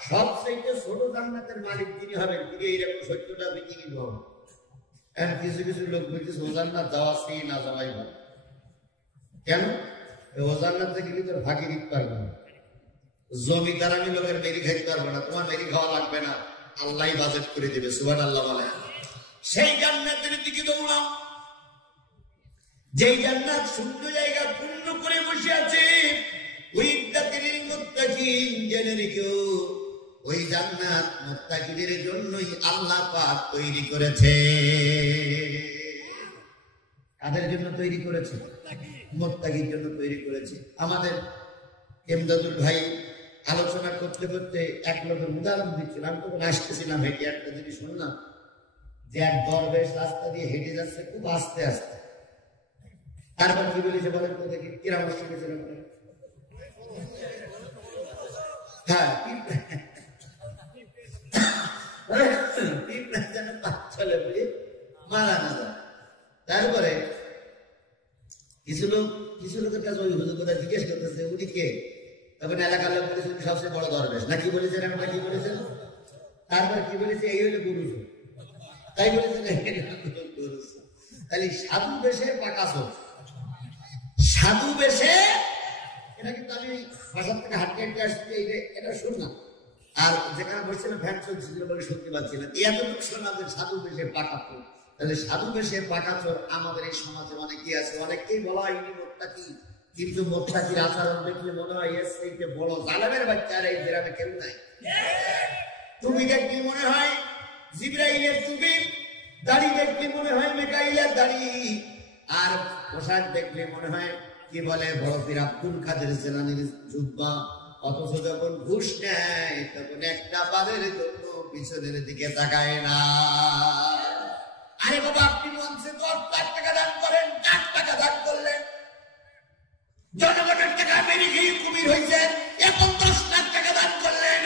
সবচেয়ে ছোট জান্নাতের মালিক যিনি হবেন তিনি এইরকম 70টা পৃথিবীর মতো। আর কিছু কিছু লোক বলতেছে ও জান্নাত যাওয়া সেই না যাওয়াই ভালো। কেন? ও জান্নাত থেকে কি তোর ফাঁকি দিতে পারবে না, জমিদার আমি লোকের মেরি খাইতে পারবো না, তোমার মেরি খাওয়া লাগবে না, আল্লাহ বাজেট করে দেবে। সুবহানাল্লাহ বলে। সেই জান্নাতের দিকে দৌড়াও যেই জান্নাত শূন্য জায়গা পূর্ণ করে বসে আছে। ওই মুত্তাকিন জেনে রেখো, ওই জান্নাত মুত্তাকিদের জন্যই আল্লাহ পাক তৈরি করেছে। কাদের জন্য তৈরি করেছে? মুত্তাকির জন্য তৈরি করেছে। আমাদের এমদাদুল ভাই আলোচনা করতে করতে এক লোকের উদাহরণ দিচ্ছিলাম, তখন আসতেছিলাম হেঁটে, একটা জিনিস শুনলাম যে এক দরবেশ রাস্তা দিয়ে হেঁটে যাচ্ছে খুব আস্তে আস্তে। তারপর কি বলেছে বলেন তো দেখি, কিরাম শুনেছিলাম? হ্যাঁ, মারা না যায়। তারপরে কিছু লোকের কাছে ওই হুজুর কথা জিজ্ঞেস করতেছে উনি কে? তখন এলাকার লোক বলেছে উনি সবচেয়ে বড় দরবেশ। না কি বলেছেন? আমরা কি বলেছেন? তারপর কি বলেছে? এই হলো গুরু। তাই বলেছেন তাহলে সাধু বেশে পাকাছো, সাধু বেশে। এটা কিন্তু আমি বাসার থেকে হাঁটতে হাঁটতে আসছি, এটা শুনলাম। আর যেখানে বসছিলাম ফ্যান চলছিল বলে শুনতে পাচ্ছিলাম। এতটুকু শোনা যে সাধু বেশে পাকাতো। তাহলে সাধু বেশে পাকাচোর আমাদের এই সমাজে অনেকেই আছে। অনেকেই বলা হয় ইনি মুত্তাকি, কিন্তু মুত্তাকির আচরণ দেখলে মনে হয় এর চাইতে বড় জালেমের বাচ্চা আর এই গ্রামে কেউ নাই। টুপি দেখলে মনে হয় জিবরাইলের টুপি, দাড়ি দেখলে মনে হয় মিকাইলের দাড়ি, আর পোশাক দেখলে মনে হয় কি বলে বড় পীর আব্দুল কাদের জিলানীর জুব্বা। অথচ যখন ঘুষ নেয় তখন একটা বাদের জন্য পিছনের দিকে তাকায় না। আরে বাবা, আপনি মঞ্চে 10 লাখ টাকা দান করেন, 4 টাকা দান করলেন, জনগণের টাকা মেরে খেয়ে কুমির হয়েছে, এখন 10 লাখ টাকা দান করলেন।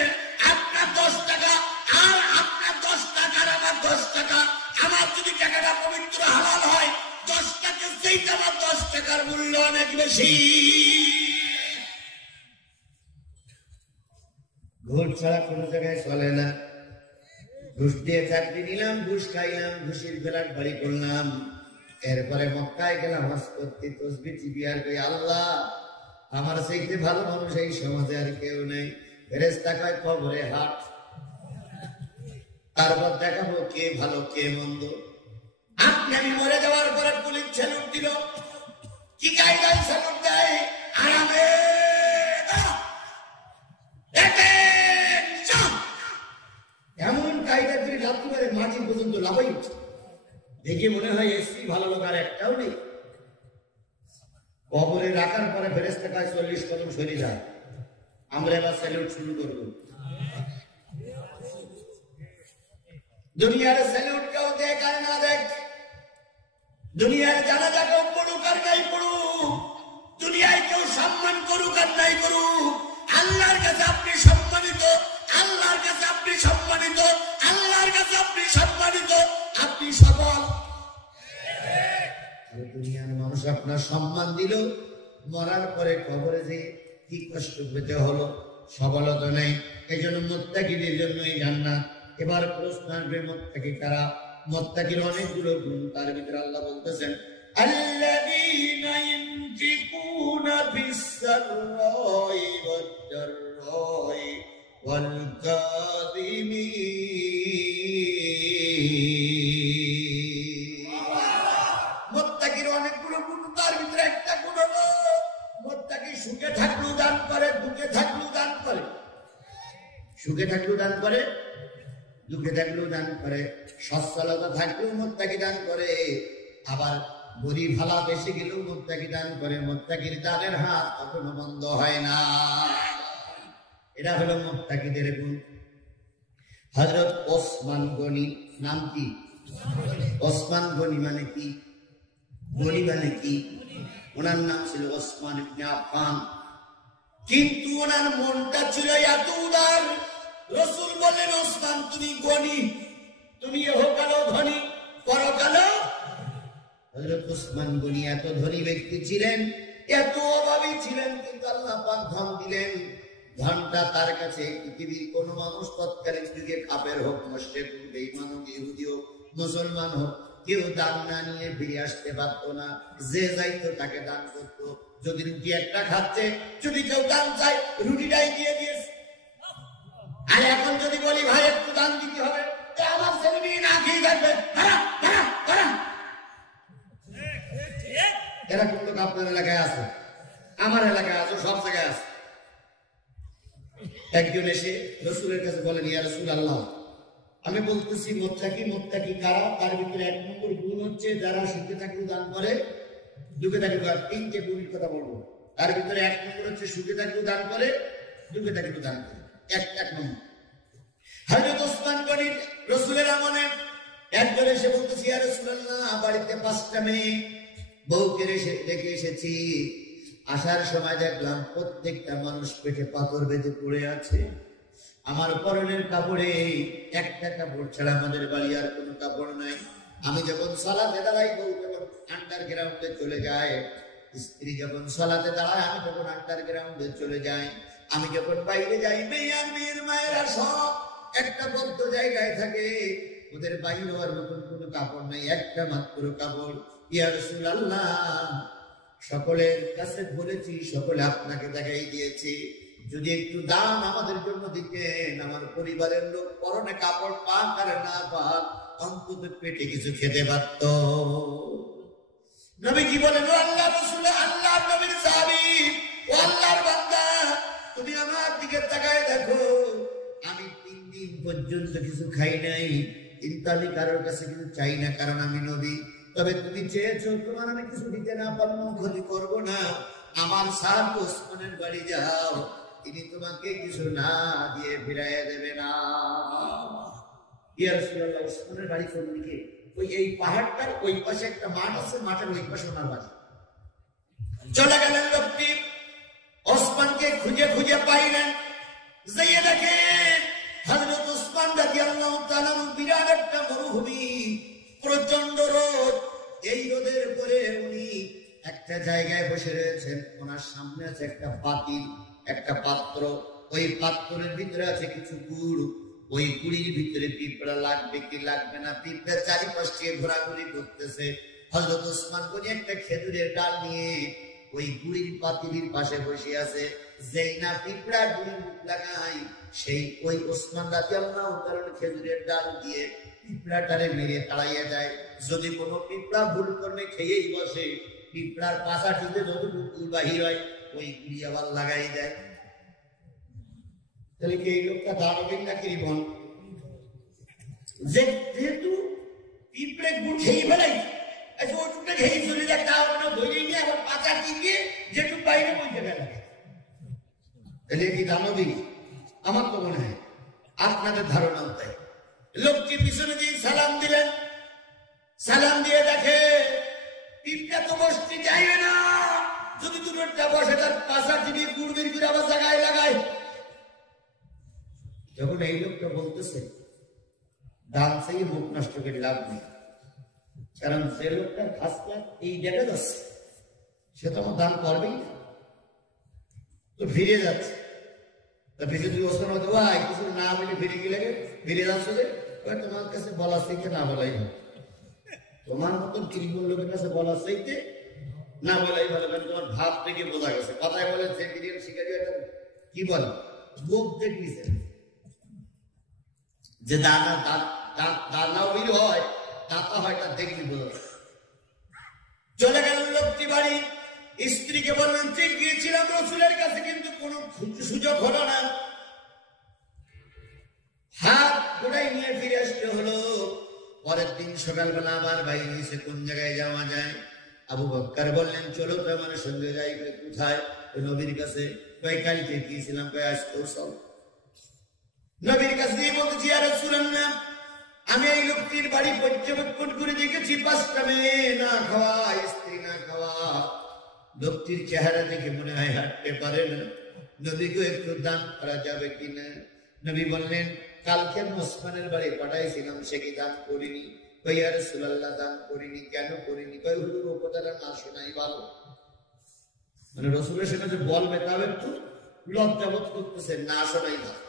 আপনার 10 টাকা আর আপনার 10 টাকা আর আমার 10 টাকা, আমার যদি টাকাটা পবিত্র হালাল হয় 10 টাকা সেইটা আমার 10 টাকার মূল্য অনেক বেশি। ঘুষ ছাড়া কোনো জায়গায় চলে না। ঘুষ দিয়ে চাকরি নিলাম, ঘুষ খাইলাম, ঘুষের ফেলার বাড়ি করলাম, এরপরে মক্কায় গেলাম হজ করতে, তসবিহ চিবিয়ে কই আল্লাহ আমার চাইতে ভালো মানুষ এই সমাজে আর কেউ নেই। ফেরেশতা কয় কবরে হাট, তারপর দেখাবো কে ভালো কে মন্দ। আপনি আমি মরে যাওয়ার পরে পুলিশ স্যালুট দিল, কি কায়দায় স্যালুট দেয়? আরামে এমন কায়দা করে লাথি মারে মাটি পর্যন্ত লাফাই উঠছে। দেখে মনে হয় এসি ভালো লোক আর একটাও নেই। কবরে রাখার পরে ফেরেশতা কয় 40 কদম সরে যায়, আমরা এবার স্যালুট শুরু করব। দুনিয়ার স্যালুট কেউ দেখ আর না দেখ, দুনিয়ার জানাজা কেউ পড়ুক আর নাই পড়ুক, দুনিয়ায় কেউ সম্মান করুক আর নাই করুক, আল্লাহর কাছে আপনি সম্মানিত, আল্লাহর কাছে আপনি সম্মানিত, আল্লাহর কাছে আপনি সম্মানিত, আপনি সবল। দুনিয়ার মানুষ আপনার সম্মান দিল, মরার পরে কবরে যে কি কষ্ট পেতে হলো, সবলতা নেই। এই জন্য মুত্তাকিদের জন্যই জান্নাত। এবার প্রশ্ন আসবে মুত্তাকি কারা? মুত্তাকির অনেকগুলো গুণ, তার ভিতরে আল্লাহ বলতেছেন আল্লাযীনা ইউনফিকুনা ফিস-সাররাই ওয়াদ-দাররাই ওয়াল কাযিমিন। মুত্তাকির অনেকগুলো গুণ, তার ভিতরে একটা গুণ হলো মুত্তাকি সুখে থাকলেও দান করে, দুঃখে থাকলেও দান করে। সুখে থাকলেও দান করে, দুঃখে থাকলেও দান করে, সচ্ছলতা থাকলেও মুত্তাকি দান করে, আবার গরিব ভালা বেশি গেলেও মুত্তাকি দান করে। মুত্তাকির দানের হাত কখনো বন্ধ হয় না। এটা হলো মুত্তাকিদের গুণ। হযরত ওসমান গনি, নাম কি? ওসমান গনি মানে কি? গনি মানে কি? ওনার নাম ছিল ওসমান ইবনে আফফান। কিন্তু ওনার মনটা ছিল এত উদার, রাসূল বললেন, ওসমান তুমি গনি, তুমি ইহকালও ধনী, পরকালও। হযরত ওসমান গনি এত ধনী ব্যক্তি ছিলেন, এত অভাবী ছিলেন, কিন্তু আল্লাহ পাক ধন দিলেন। ধনটা তার কাছে পৃথিবীর কোন মানুষ তৎকালীন যুগে কাফের হোক, মুশরিক হোক, বেঈমান হোক, ইহুদি হোক, মুসলমান হোক, কেউ দান না নিয়ে ফিরে আসতে পারতো না। যে যাইতো তাকে দান করতো। যদি রুটি একটা খাচ্ছে, যদি কেউ দান চায়, রুটিটাই দিয়ে দিয়েছে। আর এখন যদি বলি ভাই একটু দান দিতে হবে, আমার ছেলে মেয়ে না খেয়ে থাকবে, এরকম লোক আপনার এলাকায় আছে, আমার এলাকায় আছে, সব জায়গায় আছে। একজন এসে রাসূলের কাছে বলেন, ইয়া রাসূলুল্লাহ, আমি বলতেছি মুত্তাকি কারা? তার ভিতরে এক নম্বর গুণ হচ্ছে যারা সুখে থাকলেও দান করে, দুঃখে থাকলেও দান। তিনটে গুণের কথা বলবো। তার ভিতরে এক নম্বর হচ্ছে সুখে থাকলেও দান করে, দুঃখে থাকলেও দান করে। এক নম্বর। হযরত ওসমান গনি রাসূলের আমলে একজন এসে বলতেছি, ইয়া রাসূলুল্লাহ, বাড়িতে 5টা মেয়ে, বউকে রেখে এসেছি। আসার সময় দেখলাম প্রত্যেকটা মানুষ পেটে পাথর বেঁধে পড়ে আছে। আমার পরনের কাপড়ে একটা কাপড় ছাড়া আমাদের বাড়ি আর কোনো কাপড় নাই। আমি যখন সালাতে দাঁড়াই, বউ যখন আন্ডারগ্রাউন্ডে চলে যায়, স্ত্রী যখন সালাতে দাঁড়ায়, আমি যখন আন্ডারগ্রাউন্ডে চলে যাই, আমি যখন বাইরে যাই, মেয়ে আর মেয়ের মায়েরা সব একটা বদ্ধ জায়গায় থাকে। ওদের বাইরে হওয়ার মতন কোনো কাপড় নাই, একটা মাত্র কাপড়। ইয়া রাসূলুল্লাহ, সকলের কাছে বলেছি, সকলে আপনাকে দেখাই দিয়েছি, যদি একটু দান আমাদের জন্য দিতেন, আমার পরিবারের লোক পরনে কাপড় পাক আর না পাক, অন্তত পেটে কিছু খেতে পারত। নবী কি বলেন, ও আল্লাহ রাসূল, আল্লাহ নবীর সাহাবী, ও আল্লাহর বান্দা, তুমি আমার দিকে তাকায় দেখো, আমি 3 দিন পর্যন্ত কিছু খাই নাই, কিন্তু আমি কারোর কাছে কিছু চাই না, কারণ আমি নবী। তবে তুমি চেয়েছো, তোমার আমি কিছু দিতে না পারবো, ক্ষতি করবো না। আমার সাহাবী ওসমানের বাড়ি যাও, তিনি তোমাকে কিছু না দিয়ে ফিরাইয়া দেবে না। ইয়া রাসূলুল্লাহ, ওসমানের বাড়ি কোন দিকে? ওই এই পাহাড়টার ওই পাশে একটা মাঠ আছে, মাঠের ওই পাশে ওনার বাড়ি। চলে গেলেন লোকটি, ওসমানকে খুঁজে খুঁজে পাইলেন। যাইয়ে দেখেন হযরত ওসমান রাদিয়াল্লাহু তাআলা বিরাট একটা মরুভূমি, প্রচন্ড রোদ। এই রোদের পরে উনি একটা জায়গায় বসে রয়েছেন। ওনার সামনে আছে একটা পাতিল, একটা পাত্র। ওই পাত্রের ভিতরে আছে কিছু গুড়। ওই গুড়ির ভিতরে পিঁপড়া লাগবে কি লাগবে না, পিঁপড়া চারিপাশ থেকে ঘোরাঘুরি করতেছে। হযরত ওসমান গনি একটা খেজুরের ডাল নিয়ে ওই গুড়ির পাতিলের পাশে বসে আছে। যেই না পিঁপড়া গুড়ি লাগাই, সেই ওই ওসমান রাদিয়াল্লাহু তাআলা খেজুরের ডাল দিয়ে পিঁপড়াটারে মেরে তাড়াইয়া যায়। যদি কোনো পিঁপড়া ভুল করে খেয়েই বসে, পিঁপড়ার পাশা টিপে যতটুকু বাহির হয়, ওই গুড়ি আবার লাগাই দেয়। তাহলে কি এই লোকটা দানবীর না কৃপণ? যেহেতু পিঁপড়ে গুড় খেয়ে ফেলাই, আচ্ছা ওটুকটা খেয়ে চলে যায়, তাও ধরে নিয়ে আবার পাতা টিপে যেটুক বাইরে পৌঁছে গেল, তাহলে কি দানবী? আমার তো মনে হয় আপনাদের ধারণা তাই। লোকটি পিছনে দিয়ে সালাম দিলেন, সালাম দিয়ে দেখে পিঁপড়া তো বসতে চাইবে না। যদি দুটোটা বসে, তার পাশা টিপে গুড় বের করে আবার জায়গায় লাগায়। যখন এই লোকটা বলতেছে দান সেই মুখ নষ্ট করে লাভ নেই, কারণ যে লোকটা খাসটা এই জায়গায় যাচ্ছে, সে তো আমার দান করবেই না। তো ফিরে যাচ্ছে, তা ফিরে যদি অবস্থান হতে ভাই কিছু না বলে ফিরে গেলে ফিরে যাচ্ছে যে, তোমার কাছে বলা চাইতে না বলাই ভালো। তোমার মতন কৃপণ লোকের কাছে বলা চাইতে না বলাই ভালো, কারণ তোমার ভাব থেকে বোঝা গেছে। কথায় বলে যে বিরিয়ানি শিকারি কি বলে, মুখ দেখলিছে যে দানাও বের হয়, দাতা হয়, তা দেখলি বোঝা। চলে গেলেন লোকটি বাড়ি, স্ত্রীকে বললেন ঠিক গিয়েছিলাম রাসূলের কাছে, কিন্তু কোনো সুযোগ হলো না, হাত গোড়ায় নিয়ে ফিরে আসতে হলো। পরের দিন সকালবেলা আবার বাইরে এসে কোন জায়গায় যাওয়া যায়? আবু বকর বললেন চলো তো আমার সঙ্গে যাই। কোথায়? নবীর কাছে। কালকে গিয়েছিলাম, আজকেও চল। নবীর কাছে দিয়ে বলতেছি, ইয়া রাসূলুল্লাহ, আমি এই লোকটির বাড়ি পর্যবেক্ষণ করে দেখেছি, 5টা মেয়ে না খাওয়া, স্ত্রী না খাওয়া। লোকটির চেহারা দেখে মনে হয় হাঁটতে পারে না। নবীকে একটু দান করা যাবে কিনা? নবী বললেন, কালকে আমি ওসমানের বাড়ি পাঠাইছিলাম, সে কি দান করিনি? কই ইয়া রাসূলুল্লাহ, দান করিনি। কেন করিনি? কই হুজুর ও কথাটা না শোনাই ভালো। মানে রসুলের সাথে যে বলবে তাও একটু লজ্জাবোধ করতেছে, না শোনাই ভালো।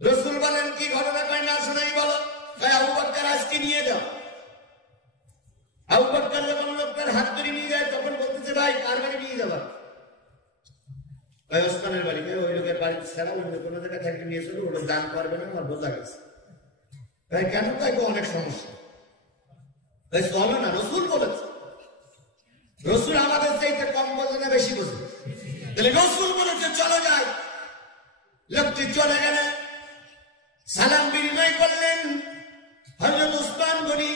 রসুল বলেন কি ঘটনা? কয় না শোনাই ভালো। কয় আবু বকর আজকে নিয়ে যাও। আবু বকর যখন লোকটার হাত ধরে নিয়ে যায় তখন বলতেছে, ভাই কার বাড়ি নিয়ে যাবা? কয় ওসমানের বাড়ি। ওই লোকের বাড়ি ছাড়া অন্য কোনো জায়গায় থেকে নিয়ে চলো, ওটা দান করবে না, আমার বোঝা গেছে। কয় কেন? কয় অনেক সমস্যা। কয় চলো না, রসুল বলেছে। রসুল আমাদের চাইতে কম বোঝে না বেশি বোঝে? তাহলে রসুল বলেছে চলো যাই। লোকটি চলে গেলে সালাম বিনিময় করলেন। হযরত ওসমান গনি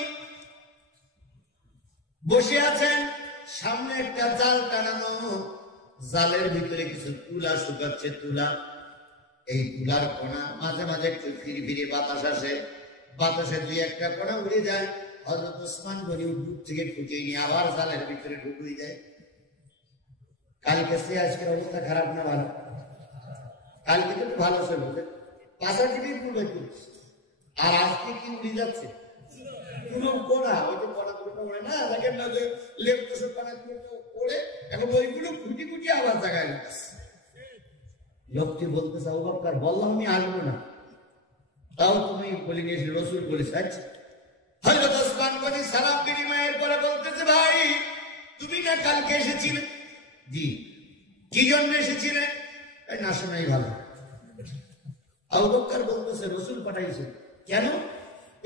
বসে আছেন, সামনে একটা জাল টানানো, জালের ভিতরে কিছু তুলা শুকাচ্ছে। তুলা, এই তুলার কণা মাঝে মাঝে একটু ফিরে ফিরে বাতাস আসে, বাতাসে 2-1টা কণা উড়ে যায়। হযরত ওসমান গনি উপর থেকে ঠুকিয়ে নিয়ে আবার জালের ভিতরে ঢুকিয়ে যায়। কালকে সে আজকের অবস্থা খারাপ না ভালো? কালকে তো ভালো ছিল, পাশাপাশি পূর্বে তুলছে, আর আজকে কি উড়ে যাচ্ছে কোনো কোনা। ওই যে কোনা কোনা ওড়ে না, দেখেন না যে লেপটো সব কোনা ওড়ে, এখন ওইগুলো খুঁটি খুঁটি আবার জায়গায় যাচ্ছে। লোকটি বলতেছে, আবু বকর বললাম আমি আসবো না, তাও তুমি বলে নিয়েছি, রসুল বলেছে। আচ্ছা। হযরত ওসমান গনি সালাম বিনিময়ের পরে বলতেছে, ভাই তুমি না কালকে এসেছিলে? জি। কি জন্য এসেছিলে? না শোনাই ভালো। আবু বকর বলতেছে, রসুল পাঠাইছে। কেন?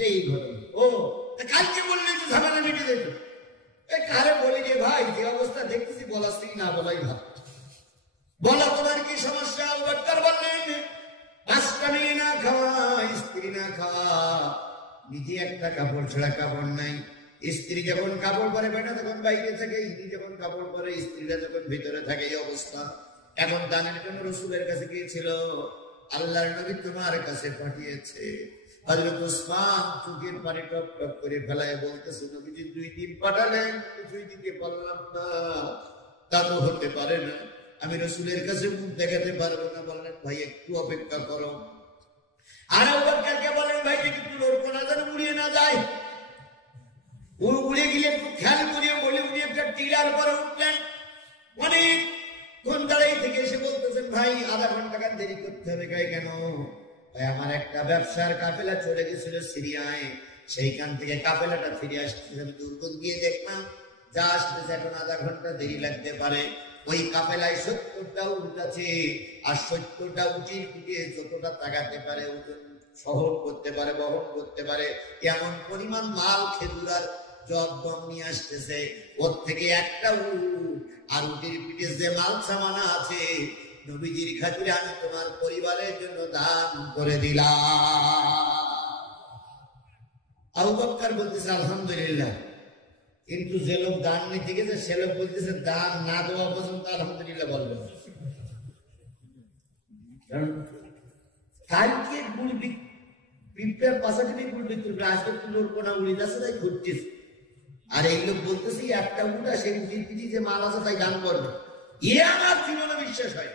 এই ঘটনা। ও কালকে বললে তো ঝামেলা মিটে যেত। কারে বলি রে ভাই, যে অবস্থা দেখতেছি বলা স্ত্রী না বলাই ভালো। বলা তোমার কি সমস্যা? আবু বকর বললেন, 5টা মেয়ে না খাওয়া, স্ত্রী না খাওয়া, নিজে একটা কাপড় ছাড়া কাপড় নাই। স্ত্রী যখন কাপড় পরে বেটা তখন বাইরে থাকে, স্ত্রী যখন কাপড় পরে স্ত্রীরা যখন ভিতরে থাকে, এই অবস্থা। এখন দানের জন্য রসুলের কাছে গিয়েছিল, আল্লাহর নবী তোমার কাছে পাঠিয়েছে। হযরত ওসমান চোখের পানি টপ টপ করে ফেলায় বলতেছে, নবীজি 2 দিন পাঠালেন, কিছুই দিতে পারলাম না। তা তো হতে পারে না, আমি রসুলের কাছে মুখ দেখাতে পারবো না। বললেন, ভাই একটু অপেক্ষা করো। আর আবু বকরকে বলেন, ভাই যদি তুলোর কোনা যেন উড়িয়ে না যায়। উড়ে গেলে একটু খেয়াল করিয়ে বলে উনি একটা টিলার পরে উঠলেন। অনেক কোন দাঁড়াই থেকে এসে বলতেছেন, ভাই আধা ঘন্টা কান দেরি করতে হবে। গায়ে কেন? ভাই আমার একটা ব্যবসার কাফেলা চলে গেছিল সিরিয়ায়, সেইখান থেকে কাফেলাটা ফিরে আসতেছে, আমি দুর্গত গিয়ে দেখলাম যা আসতেছে, এখন আধা ঘন্টা দেরি লাগতে পারে। ওই কাফেলায় 70টা উট আছে, আর 70টা উটির পিঠে যতটা তাকাতে পারে, ওজন সহন করতে পারে, বহন করতে পারে, এমন পরিমাণ মাল, খেজুর আর জগম নিয়ে আসতেছে। ওর থেকে একটা উট আর উটির পিঠে যে মাল সামানা আছে, নবীজির খাতিরে আমি তোমার পরিবারের জন্য দান করে দিলাম। আবু বকর বলতেছে, আলহামদুলিল্লাহ। কিন্তু যে লোক দান নিতে গেছে সে লোক বলতেছে, দান না দেওয়া পর্যন্ত আলহামদুলিল্লাহ বলবে না। কারণ কালকে পিঁপড়ার পাশাপাশি গুড় বিক্রি করে, আজকে তুলোর কোনা উড়ে যাচ্ছে, তাই ঘুরতেছে। আর এই লোক বলতেছে, একটা উঠা সেই উঠির পিঠে যে মাল আছে তাই দান করবে। এ আমার জীবনে বিশ্বাস হয়।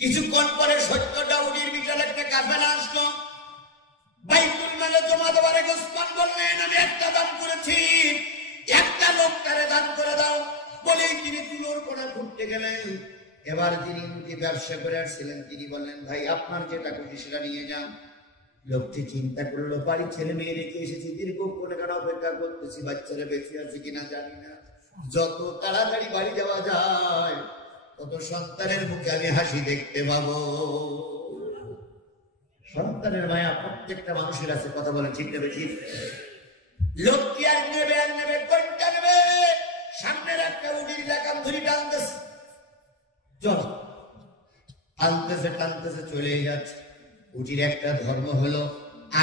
কিছুক্ষণ পরে 70টা উটির বিশাল একটা কাফেলা আসলো। বাইতুল মালে জমা দেওয়ার আগে ওসমান বললেন, আমি একটা দান করেছি, একটা লোক তারে দান করে দাও। বলেই তিনি তুলোর কোনা ঘুরতে গেলেন। এবার যিনি উটি ব্যবসা করে আসছিলেন তিনি বললেন, ভাই আপনার যেটা খুশি সেটা নিয়ে যান। লোকটি চিন্তা করলো, বাড়ি ছেলে মেয়ে রেখে এসেছি, দীর্ঘক্ষণ কেন অপেক্ষা করতেছি, বাচ্চারা বেঁচে আছে কিনা জানি না। যত তাড়াতাড়ি বাড়ি যাওয়া যায় তত সন্তানের মুখে আমি হাসি দেখতে পাবো। সন্তানের মায়া প্রত্যেকটা মানুষের আছে, কথা বলে ঠিক নেবে ঠিক। লোকটি আর নেবে কোনটা নেবে? সামনের একটা উডির লাগাম ধরি টানতেছে, চল টানতেছে টানতেছে চলে যাচ্ছে। উটির একটা ধর্ম হলো,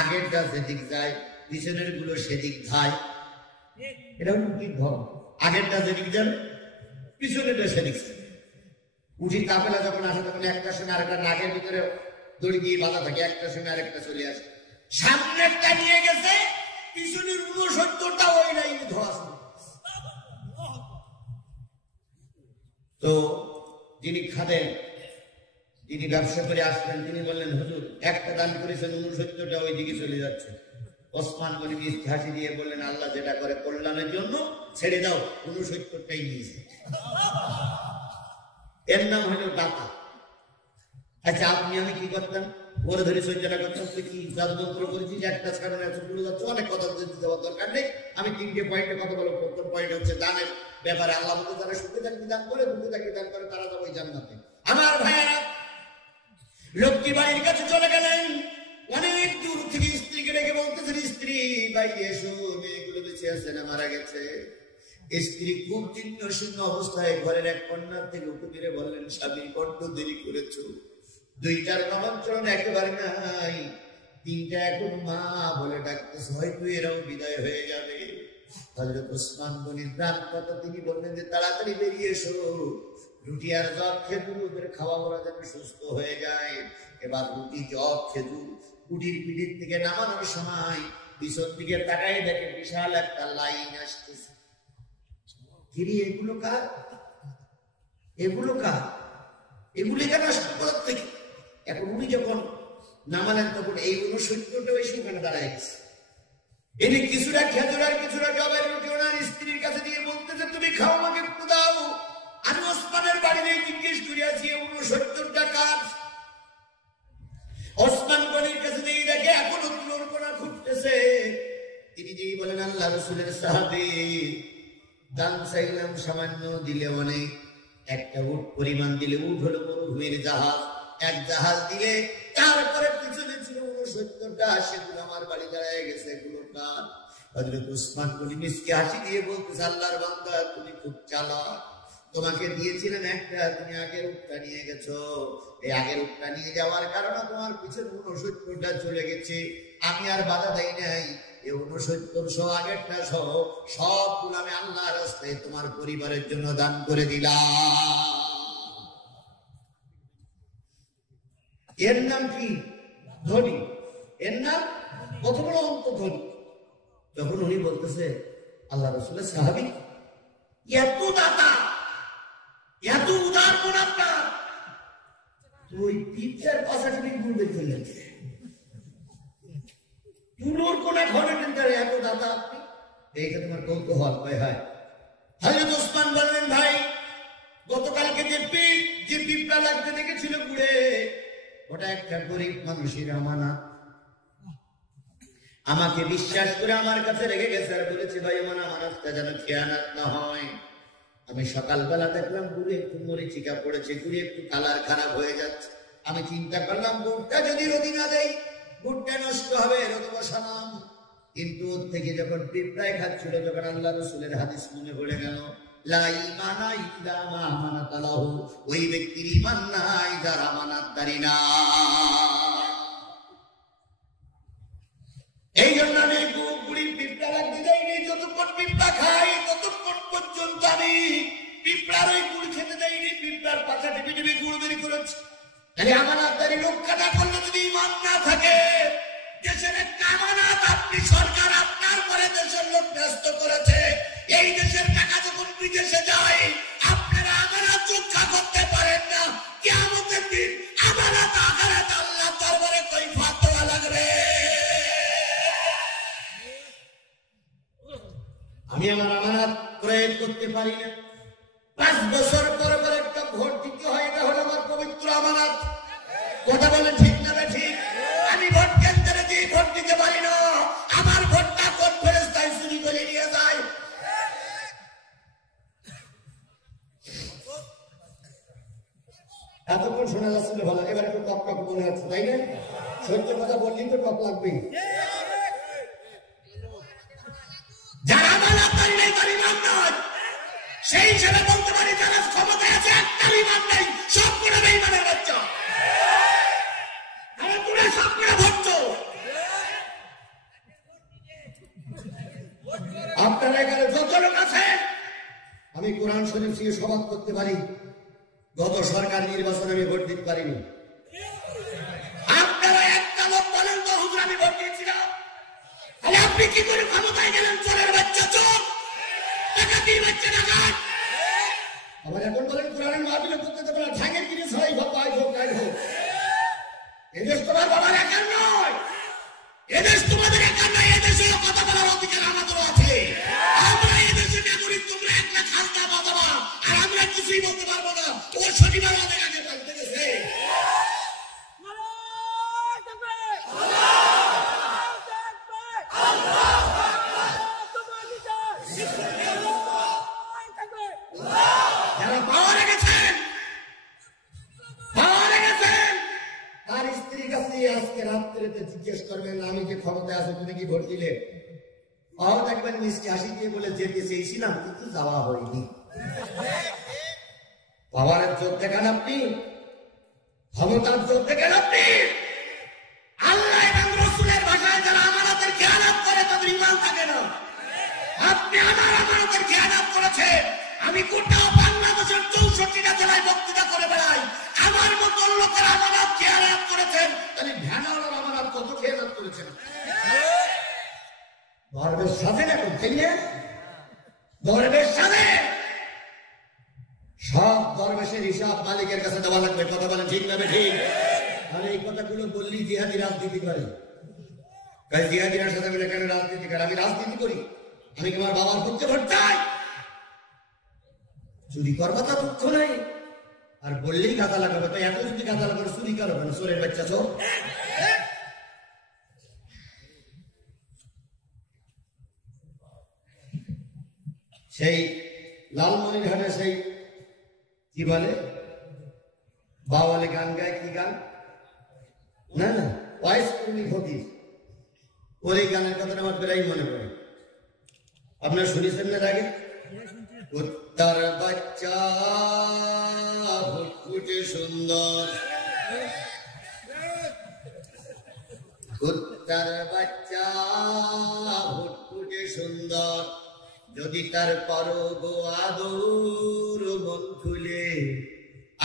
আগেরটা যেদিক যায় পিছনের গুলো সেদিক যায়। এটা হলো উটির ধর্ম, আগেরটা যেদিক যাবে পিছনেরটা সেদিক। উঠির কাফেলা যখন আসে তখন একটা সঙ্গে আরেকটা নাগের ভিতরে দড়ি দিয়ে বাঁধা থাকে, একটা সঙ্গে আরেকটা চলে আসে। সামনেরটা নিয়ে গেছে তো যিনি খাদেন, যিনি ব্যবসা করে আসলেন, তিনি বললেন, হুজুর একটা দান করেছেন, 69টা ওই দিকে চলে যাচ্ছে। ওসমান গনি মিষ্টি হাসি দিয়ে বললেন, আল্লাহ যেটা করে কল্যাণের জন্য, ছেড়ে দাও, 69টাই নিয়েছে। এর নাম হলো দাতা। আচ্ছা, আপনি আমি কি করতাম? ওরে ধরে সজ্জনা করতাম, তুই কি জাদুমন্ত্র করেছিস, একটা ছাড়া এত দূরে যাচ্ছে, অনেক কথা দেওয়ার দরকার নেই। আমি 3টে পয়েন্টে কথা বলবো। প্রথম পয়েন্ট হচ্ছে দানের ব্যাপারে। আল্লাহ বলতে যারা সুখে চাকরি দান করে, দুঃখে চাকরি দান করে, তারা যাবে জান্নাতে। আমার ভাইয়েরা লক্ষ্মী বাড়ির কাছে চলে গেলেন। অনেক দূর থেকে স্ত্রীকে ডেকে বলতেছেন, স্ত্রী বাইরে এসো, মেয়েগুলো বেঁচে আছে না মারা গেছে? স্ত্রী খুব চিহ্ন শূন্য অবস্থায় ঘরের এক কন্যার থেকে উঠে মেরে বললেন, স্বামী বড্ড দেরি করেছো, 2টার নামান্তরণ একেবারে নাই, 3টা এখন মা বলে ডাকতেছে, হয়তো এরাও বিদায় হয়ে যাবে। হযরত ওসমান গনির প্রাণ কথা, তিনি বললেন যে তাড়াতাড়ি বেরিয়ে এসো, রুটি আর জগ খেজুর ওদের খাওয়া বলা যেন সুস্থ হয়ে যায়। এবার রুটি জগ খেজুর কুটির পিঠির থেকে নামানোর সময় পিছন দিকে তাকাই দেখে বিশাল একটা লাইন আসতেছে। কিরে, এগুলো কার? এগুলো কার? এগুলি কেন আসতে কোথা থেকে? এখন উনি যখন নামালেন তখন এই 69টা ওই সেখানে দাঁড়ায় গেছে। এনে কিছুটা খেজুর আর কিছুটা জবের রুটি ওনার স্ত্রীর কাছে দিয়ে বলতেছে, তুমি খাও, আমাকে একটু দাও। আমি ওসমানের বাড়িতে জিজ্ঞেস করিয়াছি 69টা কাজ। ওসমান গনির কাছে দিয়ে দেখে এখনো তুলোর কোনা ফুটতেছে। তিনি যেই বলেন, আল্লাহ রাসূলের সাহাবী, দান চাইলাম সামান্য, দিলে অনেক। একটা উট পরিমাণ দিলে, উট হলো মরুভূমির জাহাজ, এক জাহাজ দিলে, তারপরে পিছনে ছিল 69টা, সেগুলো আমার বাড়ি দাঁড়ায় গেছে, এগুলো কার? হযরত ওসমান গনি মিষ্টি হাসি দিয়ে বলতেছে, আল্লাহর বান্দা, তুমি খুব চালাক, তোমাকে দিয়েছিলেন একটা, তুমি আগের উটটা নিয়ে গেছো। এই আগের উটটা নিয়ে যাওয়ার কারণে তোমার পিছনে 69টা চলে গেছে। আমি আর বাধা দেই নাই। এই 69 আগেরটা সহ সবগুলো আমি আল্লাহর রাস্তায় তোমার পরিবারের জন্য দান করে দিলাম। এর নাম কি? ধনী। এর নাম কত বড় অন্তর্ধনী। যখন উনি বলতেছে, আল্লাহ রাসূলের সাহাবী, এত দাতা, এত উদার মন আপনার, ওই পিপটার পাশাপাশি ঘুরবে ফেললেন, তুলোর কোনা ঘরে টেন্টারে এত দাতা আপনি, এইটা তোমার কৌতূহল? হয় হয়। হযরত ওসমান বললেন, ভাই, গতকালকে যে পিপটা লাগতে দেখেছিল ঘুরে, ওটা একটা গরিব মানুষের আমানত। আমাকে বিশ্বাস করে আমার কাছে রেখে গেছে আর বলেছে, ভাই, আমার আমানতটা যেন খেয়ানত না হয়। আমি সকালবেলা দেখলাম গুড়ে একটু মরিচিকা পড়েছে, গুড়ে একটু কালার খারাপ হয়ে যাচ্ছে। আমি চিন্তা করলাম, গুড়টা যদি রোদি না দেয়, গুড়টা নষ্ট হবে, রোদে বসালাম। কিন্তু ওর থেকে যখন পিঁপড়ায় খাচ্ছিল, যখন আল্লাহ রাসূলের হাদিস মনে পড়ে গেল, লা ঈমানা ইল্লা মা আমানাতা লাহু, ওই ব্যক্তির ঈমান নাই যার আমানতদারি না। এই জন্য আমি গুড়ির পিঁপড়া লাগতে যাইনি। যতক্ষণ পিঁপড়া খাই ততক্ষণ পর্যন্ত আমি পিঁপড়ার ওই গুড় খেতে যাইনি। পিঁপড়ার পাছা টিপে টিপে গুড় বের করেছি। তাহলে আমানতদারি রক্ষা না করলে যদি ঈমান না থাকে, দেশের একটা আমানত আপনি, সরকার আপনার পরে দেশের লোক ন্যস্ত করেছে, এই দেশের টাকা যখন বিদেশে যায়, আপনারা আমানত রক্ষা করতে পারেন না, কিয়ামতের দিন আমানত আখিরাত আল্লাহর দরবারে কৈফিয়ত দেওয়া লাগবে। আমি আমার আমানত প্রয়োগ করতে পারি না। 5 বছর পরে পরে একটা ভোট দিতে হয়, এটা হলো আমার পবিত্র আমানত। কথা বলেন ঠিক না ঠিক? আমি ভোট কেন্দ্রে দিয়ে ভোট দিতে পারি না, আমার ভোটটা কোন ফেরেশতায় চুরি করে নিয়ে যায়। এতক্ষণ শোনা যাচ্ছিল ভালো, এবার একটু টক টক মনে হচ্ছে, তাই না? সত্য কথা বললেই তো টক লাগবেই। যারা আমানতদারি নেই তার ঈমান নাই, সেই হিসেবে বলতে পারি যারা ক্ষমতায় আছে একটার ঈমান নেই, সবগুলো বেঈমানের বাচ্চা। আপনারা এখানে যত লোক আছে, আমি কোরআন শরীফ দিয়ে শপথ করতে পারি, গত সরকার নির্বাচনে আমি ভোট দিতে পারিনি। আপনারা একটা লোক বলেন তো, হুজুর আমি ভোট দিয়েছিলাম, তাহলে আপনি কি করে ক্ষমতায় গেলেন? চোরের বাচ্চা চোর, ডাকাতির বাচ্চা ডাকাত। আবার এখন বলেন কোরআনের মাহফিলে করতে দেবে না, ঠ্যাঙের জিনিস হয়, হোক আই হোক আই হোক। এদেশ তোমার বাবার একার নয়, এদেশ তোমাদের একার নয়, এদেশে কথা বলার অধিকার আমাদেরও আছে। আমরা এদেশে নাগরিক, তোমরা একটা খালতা বাজাবা আর আমরা কিছুই বলতে পারবো না। ও শনিবার আমাদের আগে পাল্টে গেছে। যারা পাওয়ারে গেছেন, পাওয়ারে গেছেন, তার স্ত্রীর কাছে আজকে রাত্রেতে জিজ্ঞেস করবেন, আমি যে ক্ষমতায় আছে তুমি কি ভোট দিলে? পাওয়া দেখবেন মিষ্টি হাসি দিয়ে বলে যেতে চেয়েছিলাম কিন্তু যাওয়া হয়নি। পাওয়ারের জোর দেখান আপনি, ক্ষমতার জোর দেখেন আপনি। আল্লাহ এবং রাসূলের ভাষায় যারা আমানতের খেয়ানত করে তাদের ঈমান থাকে না। আপনি আমার আমানতের খেয়ানত করেছেন। আমি গোটা বাংলাদেশের 64টা জেলায় বক্তৃতা করে বেড়াই, আমার মতো লোকের আমানত খেয়ানত করেছেন, তাহলে ভ্যানাওয়ালার আমানত কত খেয়ানত করেছেন? গর্বের সাথে না করছেন, গর্বের সাথে। সব দরবেশের হিসাব মালিকের কাছে দেওয়া লাগবে। কথা বলেন ঠিক না ঠিক? আর এই কথাগুলো বললি জিহাদি রাজনীতি করে। জিহাদির সাথে বলে কেন রাজনীতি করে? আমি রাজনীতি করি, আমি কি আমার বাবার পক্ষে ভোট চাই? চুরি করবা তা দুঃখ নাই, আর বললেই গাদা লাগাবে। তো এত যদি গাদা লাগাবে চুরি করো কেন? চোরের বাচ্চা চোর। সেই লালমনিরহাটে সেই কি বলে বাওয়ালে গান গায়, কি গান না না ওয়াইস কর্মী ফকির, ওর এই গানের কথাটা আমার প্রায় মনে পড়ে। আপনারা শুনেছেন না আগে? কুত্তার বাচ্চা ফুটফুটে সুন্দর, কুত্তার বাচ্চা ফুটফুটে সুন্দর, যদি তার করো গো আদর মন খুলে,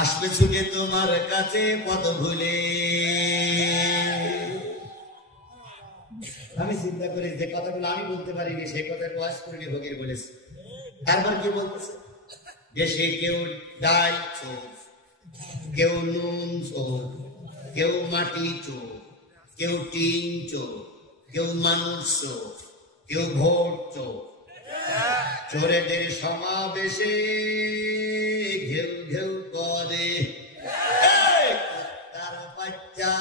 আসবে ছুটে তোমার কাছে পথ ভুলে। আমি চিন্তা করি যে কথাগুলো আমি বলতে পারিনি, সেই কথার ওয়াজ করিনি ফকির বলেছে। তারপর কি বলতেছে? যে সে কেউ ডাল চোর, কেউ নুন চোর, কেউ মাটি চোর, কেউ টিন চোর, কেউ মানুষ চোর, কেউ ভোট চোর। চোরেদের সমাবেশে ঘেউ ঘেউ করে তার বাচ্চা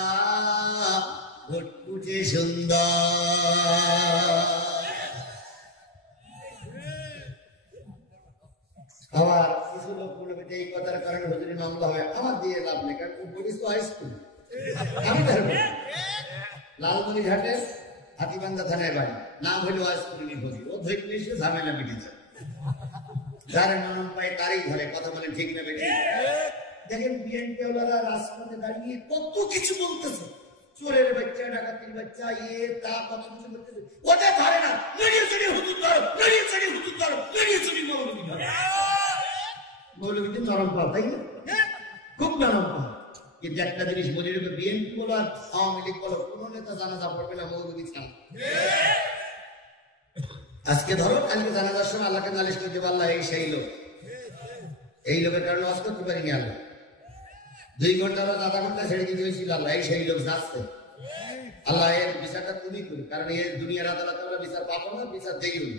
ফুটফুটে সুন্দর। আবার কিছু লোক বলবে এই কথার কারণে হুজুরি মামলা হয়, আমার দিয়ে লাভ নেই, কারণ পুলিশ তো হাই স্কুল। আমি ধরবো লালমনিরহাটের হাতিবান্ধা থানায় বাড়ি, নাম হইলো আইসকুলিনী ফকির। ও ধৈর্য এসে ঝামেলা মিটেছে, যার নাম পায় তারই ধরে। কথা বলেন ঠিক না বেঠিক? দেখেন বিএনপি ওয়ালারা রাজপথে দাঁড়িয়ে কত কিছু বলতেছে, চোরের বাচ্চা, ডাকাতির বাচ্চা, তা কত কিছু বলতেছে। ওটা ধরে না, নড়িয়ে চড়ি হুজুর ধরো, নড়িয়ে চড়ি হুজুর ধরো, নড়িয়ে চড়ি মৌলবী ধরো। মৌলবীদের নরম পাল, তাই না? খুব নরম পাল। কিন্তু একটা জিনিস মনে রাখবে, বিএনপি বলো আর আওয়ামী লীগ বলো, কোন নেতা জানাজা পড়বে না মৌলবী ছাড়া। আজকে ধরো কালকে জানাজার সময় আল্লাহকে নালিশ করতে পারলা, এই সেই লোক, এই লোকের কারণে ওয়াজ করতে পারিনি আল্লাহ। 2 ঘন্টা আধা ঘন্টা ছেড়ে দিতে হয়েছিল আল্লাহ, এই সেই লোক যাচ্ছে। আল্লাহ এর বিচারটা তুমি করি, কারণ এই দুনিয়ার আদালতে আমরা বিচার পাবো না, বিচার দেইও না।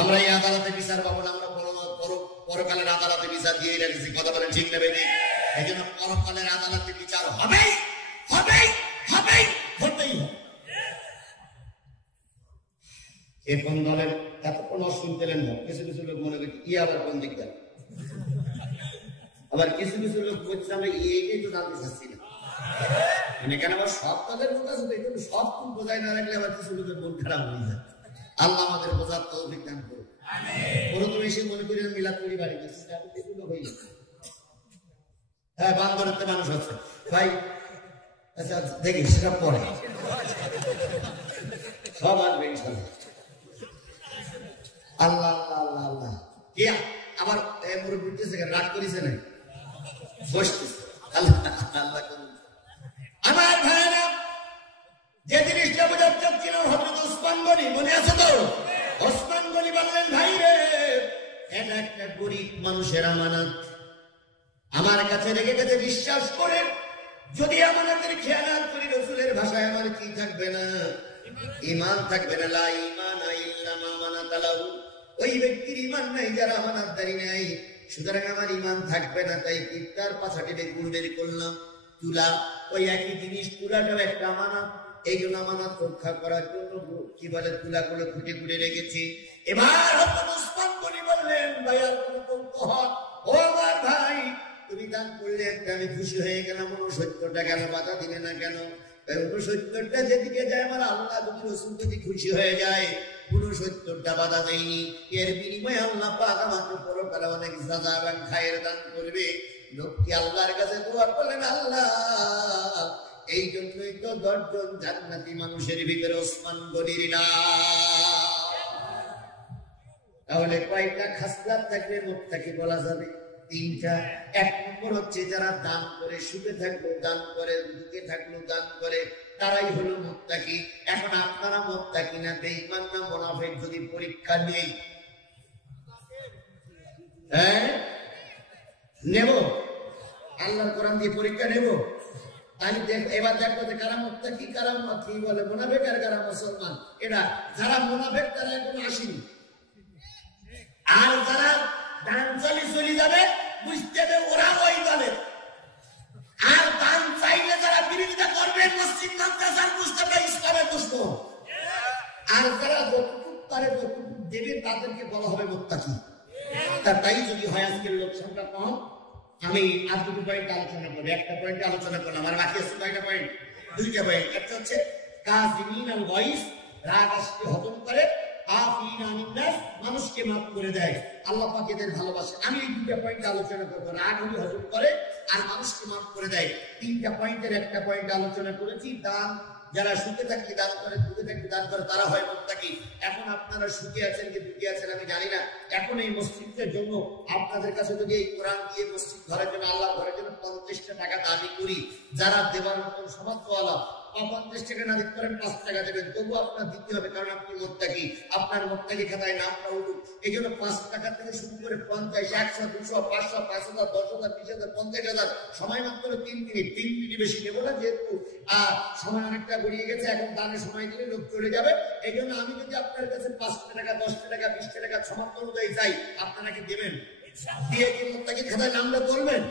আমরা এই আদালতে বিচার পাবো না, আমরা পরকালের আদালতে বিচার দিয়ে রেখেছি। কথা বলেন ঠিক না বেঠিক? এই জন্য পরকালের আদালতে বিচার হবেই হবেই হবেই হতেই হবে। এ কোন দলের এতক্ষণ শুনতেলেন না? কিছু কিছু লোক মনে করি আবার কোন দিক গেল, আবার কিছু কিছু লোক বলছে আমরা এইটাই তো জানতে চাচ্ছি না। মানে কেন আবার সব তাদের লোক আছে, কিন্তু সব খুব বোঝায় না রাখলে আবার কিছু লোকের মন খারাপ হয়ে যায়। আল্লাহ আমাদের বোঝার তৌফিক দান করুন। প্রথমে এসে মনে করি মিলাদ করি বাড়িতে, এগুলো হয়ে যায়। হ্যাঁ, বান্দরের মানুষ আছে ভাই, আচ্ছা দেখি সেটা পরে সব আসবে ইনশাল্লাহ। আল্লাহ আল্লাহ আল্লাহ আল্লাহ। আমার মুরব্বী রাগ করেছে না, বসতেছে। আল্লাহ আল্লাহ করুন। আমার ভাইরা, যে জিনিসটা বোঝার চাচ্ছিলাম, হযরত ওসমান গনি মনে আছে তো? ওসমান গনি বললেন, ভাই রে, এটা একটা গরিব মানুষের আমানত, আমার কাছে রেখে গেছে বিশ্বাস করে। যদি আমাদের খেয়াল করি, রসুলের ভাষায় আমার কি থাকবে না? ঈমান থাকবে না। লা ঈমানা ইল্লা মা আমানাতা লাহু, ওই ব্যক্তির ঈমান নাই যার আমানতদারি নাই। সুতরাং আমার ঈমান থাকবে না। তাই ইফতার পাছাটিতে গুড় বের করলাম, তুলা, ওই একই জিনিস, তুলাটাও একটা আমানত। এই জন্য আমানত রক্ষা করার জন্য কি বলে তুলাগুলো খুঁটে খুঁটে রেখেছি। এবার হযরত ওসমান গনি বললেন, ভাইয়ার কোনো কৌতূহল, ও আমার ভাই, তুমি দান করলে একটা আমি খুশি হয়ে গেলাম, 69টা গেল, বাধা দিলে না কেন? 69টা যেদিকে যায় আমার আল্লাহ যদি রসুল যদি খুশি হয়ে যায়, 69টা বাধা দেয়নি। এর বিনিময়ে আল্লাহ পাক আমাকে পরকালে অনেক সাজা এবং খায়ের দান করবে। লোকটি আল্লাহর কাছে দোয়া করলেন, আল্লাহ, এই জন্যই তো 10 জন জান্নাতি মানুষের ভিতরে ওসমান গনির নাম। তাহলে কয়টা খাসলাত থাকলে মুত্তাকি বলা যাবে? 3টা। 1 নম্বর হচ্ছে যারা দান করে, সুখে থাকলো দান করে, দুঃখে থাকলো দান করে, তারাই হলো মুত্তাকি। এখন আপনারা মুত্তাকি না বেঈমান না মুনাফিক যদি পরীক্ষা নেই, হ্যাঁ নেব, আল্লাহর কোরআন দিয়ে পরীক্ষা নেব। তাহলে এবার দেখবো যে কারা মুত্তাকি, কারা কি বলে মুনাফিক, আর কারা মুসলমান। এটা যারা মুনাফিক তারা এখন আসেনি, আর যারা দান চলে যাবে বুঝতে হবে ওরা ওই দলে। আর দান চাইলে যারা বিরোধিতা করবে, মসজিদ মাদ্রাসার বুঝতে হবে ইসলামের দুশমন। আর যারা যতটুকু পারে যতটুকু দেবে তাদেরকে বলা হবে মুত্তাকি। তাই যদি হয় আজকের লোক সংখ্যা কম, আমি আর 2 পয়েন্ট আলোচনা করি। একটা পয়েন্ট আলোচনা করলাম, আর বাকি আছে কয়টা পয়েন্ট? 2টা পয়েন্ট। একটা হচ্ছে কাযিমিন আল গায়জ, রাগ আসলে হজম করে, আফিন আনিন নাস, মানুষকে মাফ করে দেয়। আল্লাহ পাক এদের ভালোবাসে। আমি এই 2টা পয়েন্ট আলোচনা করব। রাগ হলে হজম করে আর মানুষকে মাফ করে দেয়। 3টা পয়েন্টের একটা পয়েন্ট আলোচনা করেছি। দান, যারা সুখে থাকলে দান করে, দুঃখে থাকলে দান করে, তারা হয় মুত্তাকি। এখন আপনারা সুখে আছেন কি দুঃখে আছেন আমি জানি না। এখন এই মসজিদের জন্য আপনাদের কাছে যদি এই কোরআন দিয়ে মসজিদ ঘরের জন্য, আল্লাহ ঘরের জন্য 50টা টাকা দাবি করি, যারা দেবার মতন সমাজওয়ালা, 50 টাকা না দিতে পারেন 5 টাকা দেবেন, তবু আপনার দিতে হবে, কারণ আপনি মুত্তাকি। আপনার মুত্তাকি খাতায় নামটা উঠুক। এই জন্য 5 টাকা থেকে শুরু করে 50, 100, 200, 500, 5000, 10,000, 20,000, 50,000, সময় মাত্র 3 মিনিট। 3 মিনিট বেশি নেবো না, যেহেতু সময় অনেকটা গড়িয়ে গেছে। এখন দানে সময় দিলে লোক চলে যাবে। এই জন্য আমি যদি আপনার কাছে 5 টাকা, 10 টাকা, 20 টাকা সামর্থ্য অনুযায়ী চাই, আপনারা কি দেবেন? দিয়ে কি মুত্তাকি খাতায় নামটা তুলবেন?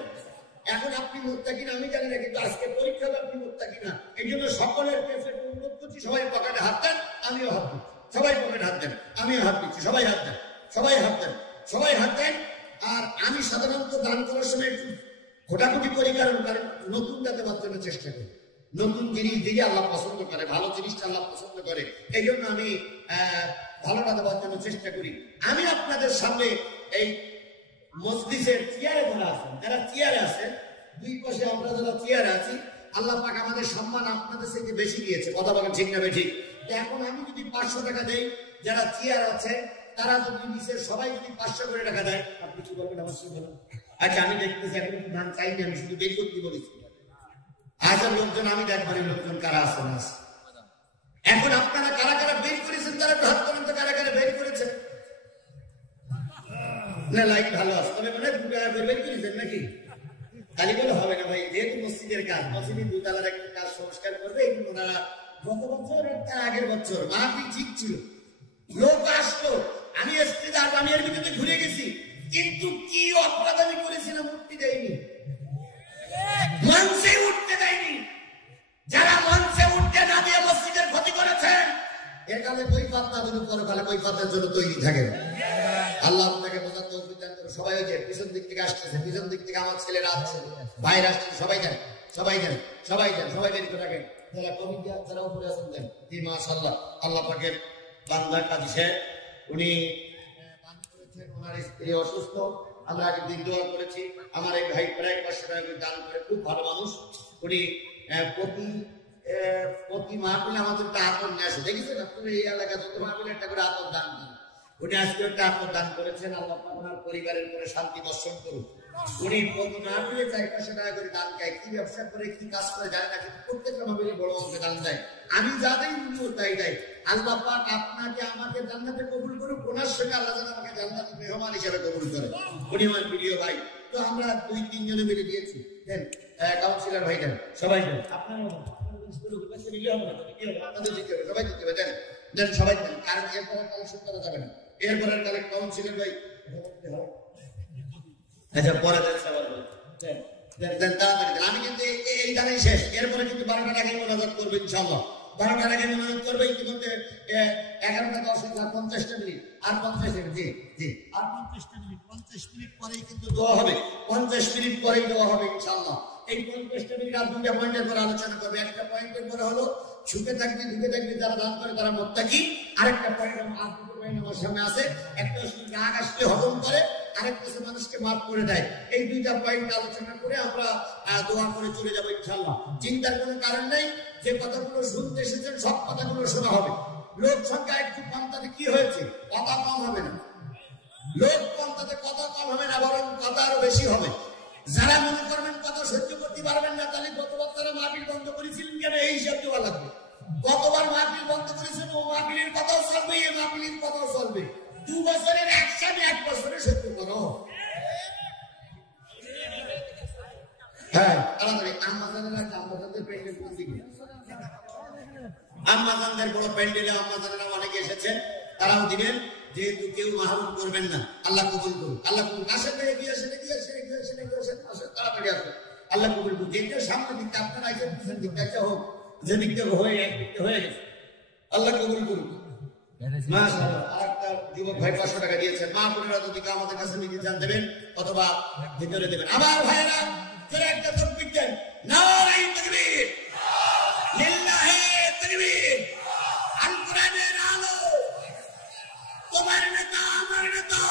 এখন আপনি মুত্তাকি না আমি জানি না, কিন্তু আজকে পরীক্ষা আপনি মুত্তাকি না। এই জন্য সকলের কাছে অনুরোধ করছি, সবাই পকেটে হাত দেন, আমিও হাত দিচ্ছি। সবাই পকেটে হাত দেন, আমিও হাত দিচ্ছি। সবাই হাত দেন, সবাই হাত দেন, সবাই হাত দেন। আর আমি সাধারণত দান করার সময় একটু ঘোটাঘুটি করি, কারণ নতুনটা দেওয়ার জন্য চেষ্টা করি। নতুন জিনিস দিয়ে আল্লাহ পছন্দ করে, ভালো জিনিসটা আল্লাহ পছন্দ করে। এই জন্য আমি ভালোটা দেওয়ার জন্য চেষ্টা করি। আমি আপনাদের সামনে এই মজলিসের চেয়ারে যারা আছেন, যারা চেয়ারে আছেন, 2 পাশে আমরা যারা চেয়ারে আছি, আল্লাহ পাক আমাদের সম্মান আপনাদের থেকে বেশি দিয়েছে। কথা বলেন ঠিক না বেঠিক? এখন আমি যদি 500 টাকা দেই, যারা চেয়ার আছে তারা যদি নিচের সবাই যদি 500 করে টাকা দেয়, আপনি কি বলবেন? আমার কি বলুন? আচ্ছা, আমি দেখতেছি এখন ধান চাইনি, আমি শুধু বের করতে বলেছি। আজের লোকজন আমি দেখবার লোকজন কারা আছে না। এখন আপনারা কারা কারা বের করেছেন, তারা হাত করেন তো, কারা কারা বের করেছেন? না, লাইট ভালো আছে, তবে মনে হয় 2 টাকা বের করেছেন নাকি? তাহলে বলে হবে না ভাই, যেহেতু মসজিদের কাজ, মসজিদের 2 তলার একটা কাজ সংস্কার করবে, ওনারা গত বছর তার আগের বছর মাটি ঠিক ছিল, লোক আসলো, আমি এসেছিলাম, আমি এর ভিতরে ঘুরে গেছি, কিন্তু কি অপরাধ আমি করেছিলাম? উঠতে দেয়নি, মঞ্চে উঠতে দেয়নি। যারা মঞ্চে উঠতে না দিয়ে মসজিদের ক্ষতি করেছেন, এর কালে কৈফিয়ত না দিলে পরকালে কৈফিয়তের জন্য তৈরি থাকেন। আল্লাহ আপনাকে বোঝার তৌফিক দান করুন। সবাই যে পিছন দিক থেকে আসতেছে, পিছন দিক থেকে আমার ছেলেরা আসছে, বাইরে আসছে, সবাই যান, সবাই যান, সবাই যান, সবাই বের করে রাখেন। যারা কমিটি যারা উপরে আছেন দেন। জি মাশাআল্লাহ, আল্লাহ পাকের বান্দা কাজী সাহেব, উনি দান করেছেন, ওনার স্ত্রী অসুস্থ, আমরা আগে দিন দোয়া করেছি। আমার এই ভাই প্রায় 500 টাকা দান করে, খুব ভালো মানুষ। উনি প্রতি মাহফিলে আমাদের একটা আতর নিয়ে আসে, দেখেছেন আপনার এই এলাকা যত মাহফিলে একটা করে আতর দান করেন। উনি আজকে একটা আতর দান করেছেন। আল্লাহ ওনার পরিবারের উপরে শান্তি বর্ষণ করুন। উনি প্রতি মাহফিলে 400 টাকা করে দান দেয়। কি ব্যবসা করে কি কাজ করে জানে না, কিন্তু প্রত্যেকটা মাহফিলে বড় অঙ্কে দান দেয়। আমি যা দেই উনিও তাই দেয়। আল্লাহ পাক আপনাকে আমাকে জান্নাতে কবুল করুক, ওনার সঙ্গে আল্লাহ যেন আমাকে জান্নাতে মেহমান হিসেবে কবুল করে। উনি আমার প্রিয় ভাই। তো আমরা 2-3 জনে মিলে দিয়েছি। দেন কাউন্সিলর ভাই দেন, সবাই দেন। আপনারা সবাই দিতে হবে, দেন দেন সবাই দেন। কারণ এরপরে কালেকশন করা যাবে না। এরপরে কাউন্সিলর ভাই আচ্ছা পরে আমি কিন্তু এই গানেই শেষ। এরপরে কিন্তু 12টার আগে মোনাজাত করবো ইনশাআল্লাহ। 12টার আগে মোনাজাত করবে। ইতিমধ্যে 11টা 10 আর 50টা মিনিট আর 50 মিনিট জি জি আর 50টা মিনিট 50 মিনিট পরেই কিন্তু দোয়া হবে। 50 মিনিট পরেই দোয়া হবে ইনশাআল্লাহ। এই 50টা মিনিট আর 2টা পয়েন্টের পরে আলোচনা করবে। একটা পয়েন্টের পরে হলো সুখে থাকবি দুঃখে থাকবি যারা দান করে তারা মুত্তাকি। আরেকটা পয়েন্ট আমার সামনে আছে। একটা রাগ আসলে হজম করে, আরেকটা মানুষকে মাফ করে দেয়। এই 2টা পয়েন্ট আলোচনা করে আমরা দোয়া করে চলে যাবো ইনশাআল্লাহ। চিন্তার কোনো কারণ নেই। যে কথাগুলো শুনতে এসেছেন সব কথাগুলো শোনা হবে। লোক সংখ্যা একটু কম, তাতে কি হয়েছে? কথা কম হবে না। লোক কম, তাতে কথা কম হবে না, বরং কথা আরো বেশি হবে। যারা মনে করবেন কথা সহ্য করতে পারবেন না, তাহলে গতবার তারা মাহফিল বন্ধ করেছিলেন কেন, এই হিসাব দেওয়া লাগবে। গতবার মাহফিল বন্ধ করেছেন, ও মাহফিলের কথাও চলবে, এই মাহফিলের কথাও চলবে। 2 বছরের একসাথে 1 বছরে সহ্য করো। হ্যাঁ তাড়াতাড়ি আম্মাজানদের প্যান্ডেল কোন দিকে? আম্মাজানদের বড় প্যান্ডেলে আম্মাজানেরা অনেকে এসেছেন, তারাও দিবেন। যেহেতু কেউ মাহরুম করবেন না। আল্লাহ কবুল করুন, আল্লাহ কবুল। আসেন এগিয়ে আসেন, এগিয়ে আসেন, এগিয়ে আসেন, এগিয়ে আসেন, আসেন তাড়াতাড়ি আসেন। আল্লাহ কবুল করুন। যেটা সামনে দিকটা আপনারা আইসেন, পিছন দিকটা একটা হোক, যে দিকটা হয়ে এক দিকটা হয়ে গেছে। আল্লাহ কবুল করুন। মাশাআল্লাহ। আরেকটা যুবক ভাই 500 টাকা দিয়েছেন। মা বোনেরা যদি আমাদের কাছে নিতে চান দেবেন, অথবা ভিতরে দেবেন। আমার ভাইয়েরা যারা একটা তাকবীর দেন, নারে তাকবীর, লিল্লাহি তাকবীর। আল কোরআনের আলো, তোমার নেতা আমার নেতা।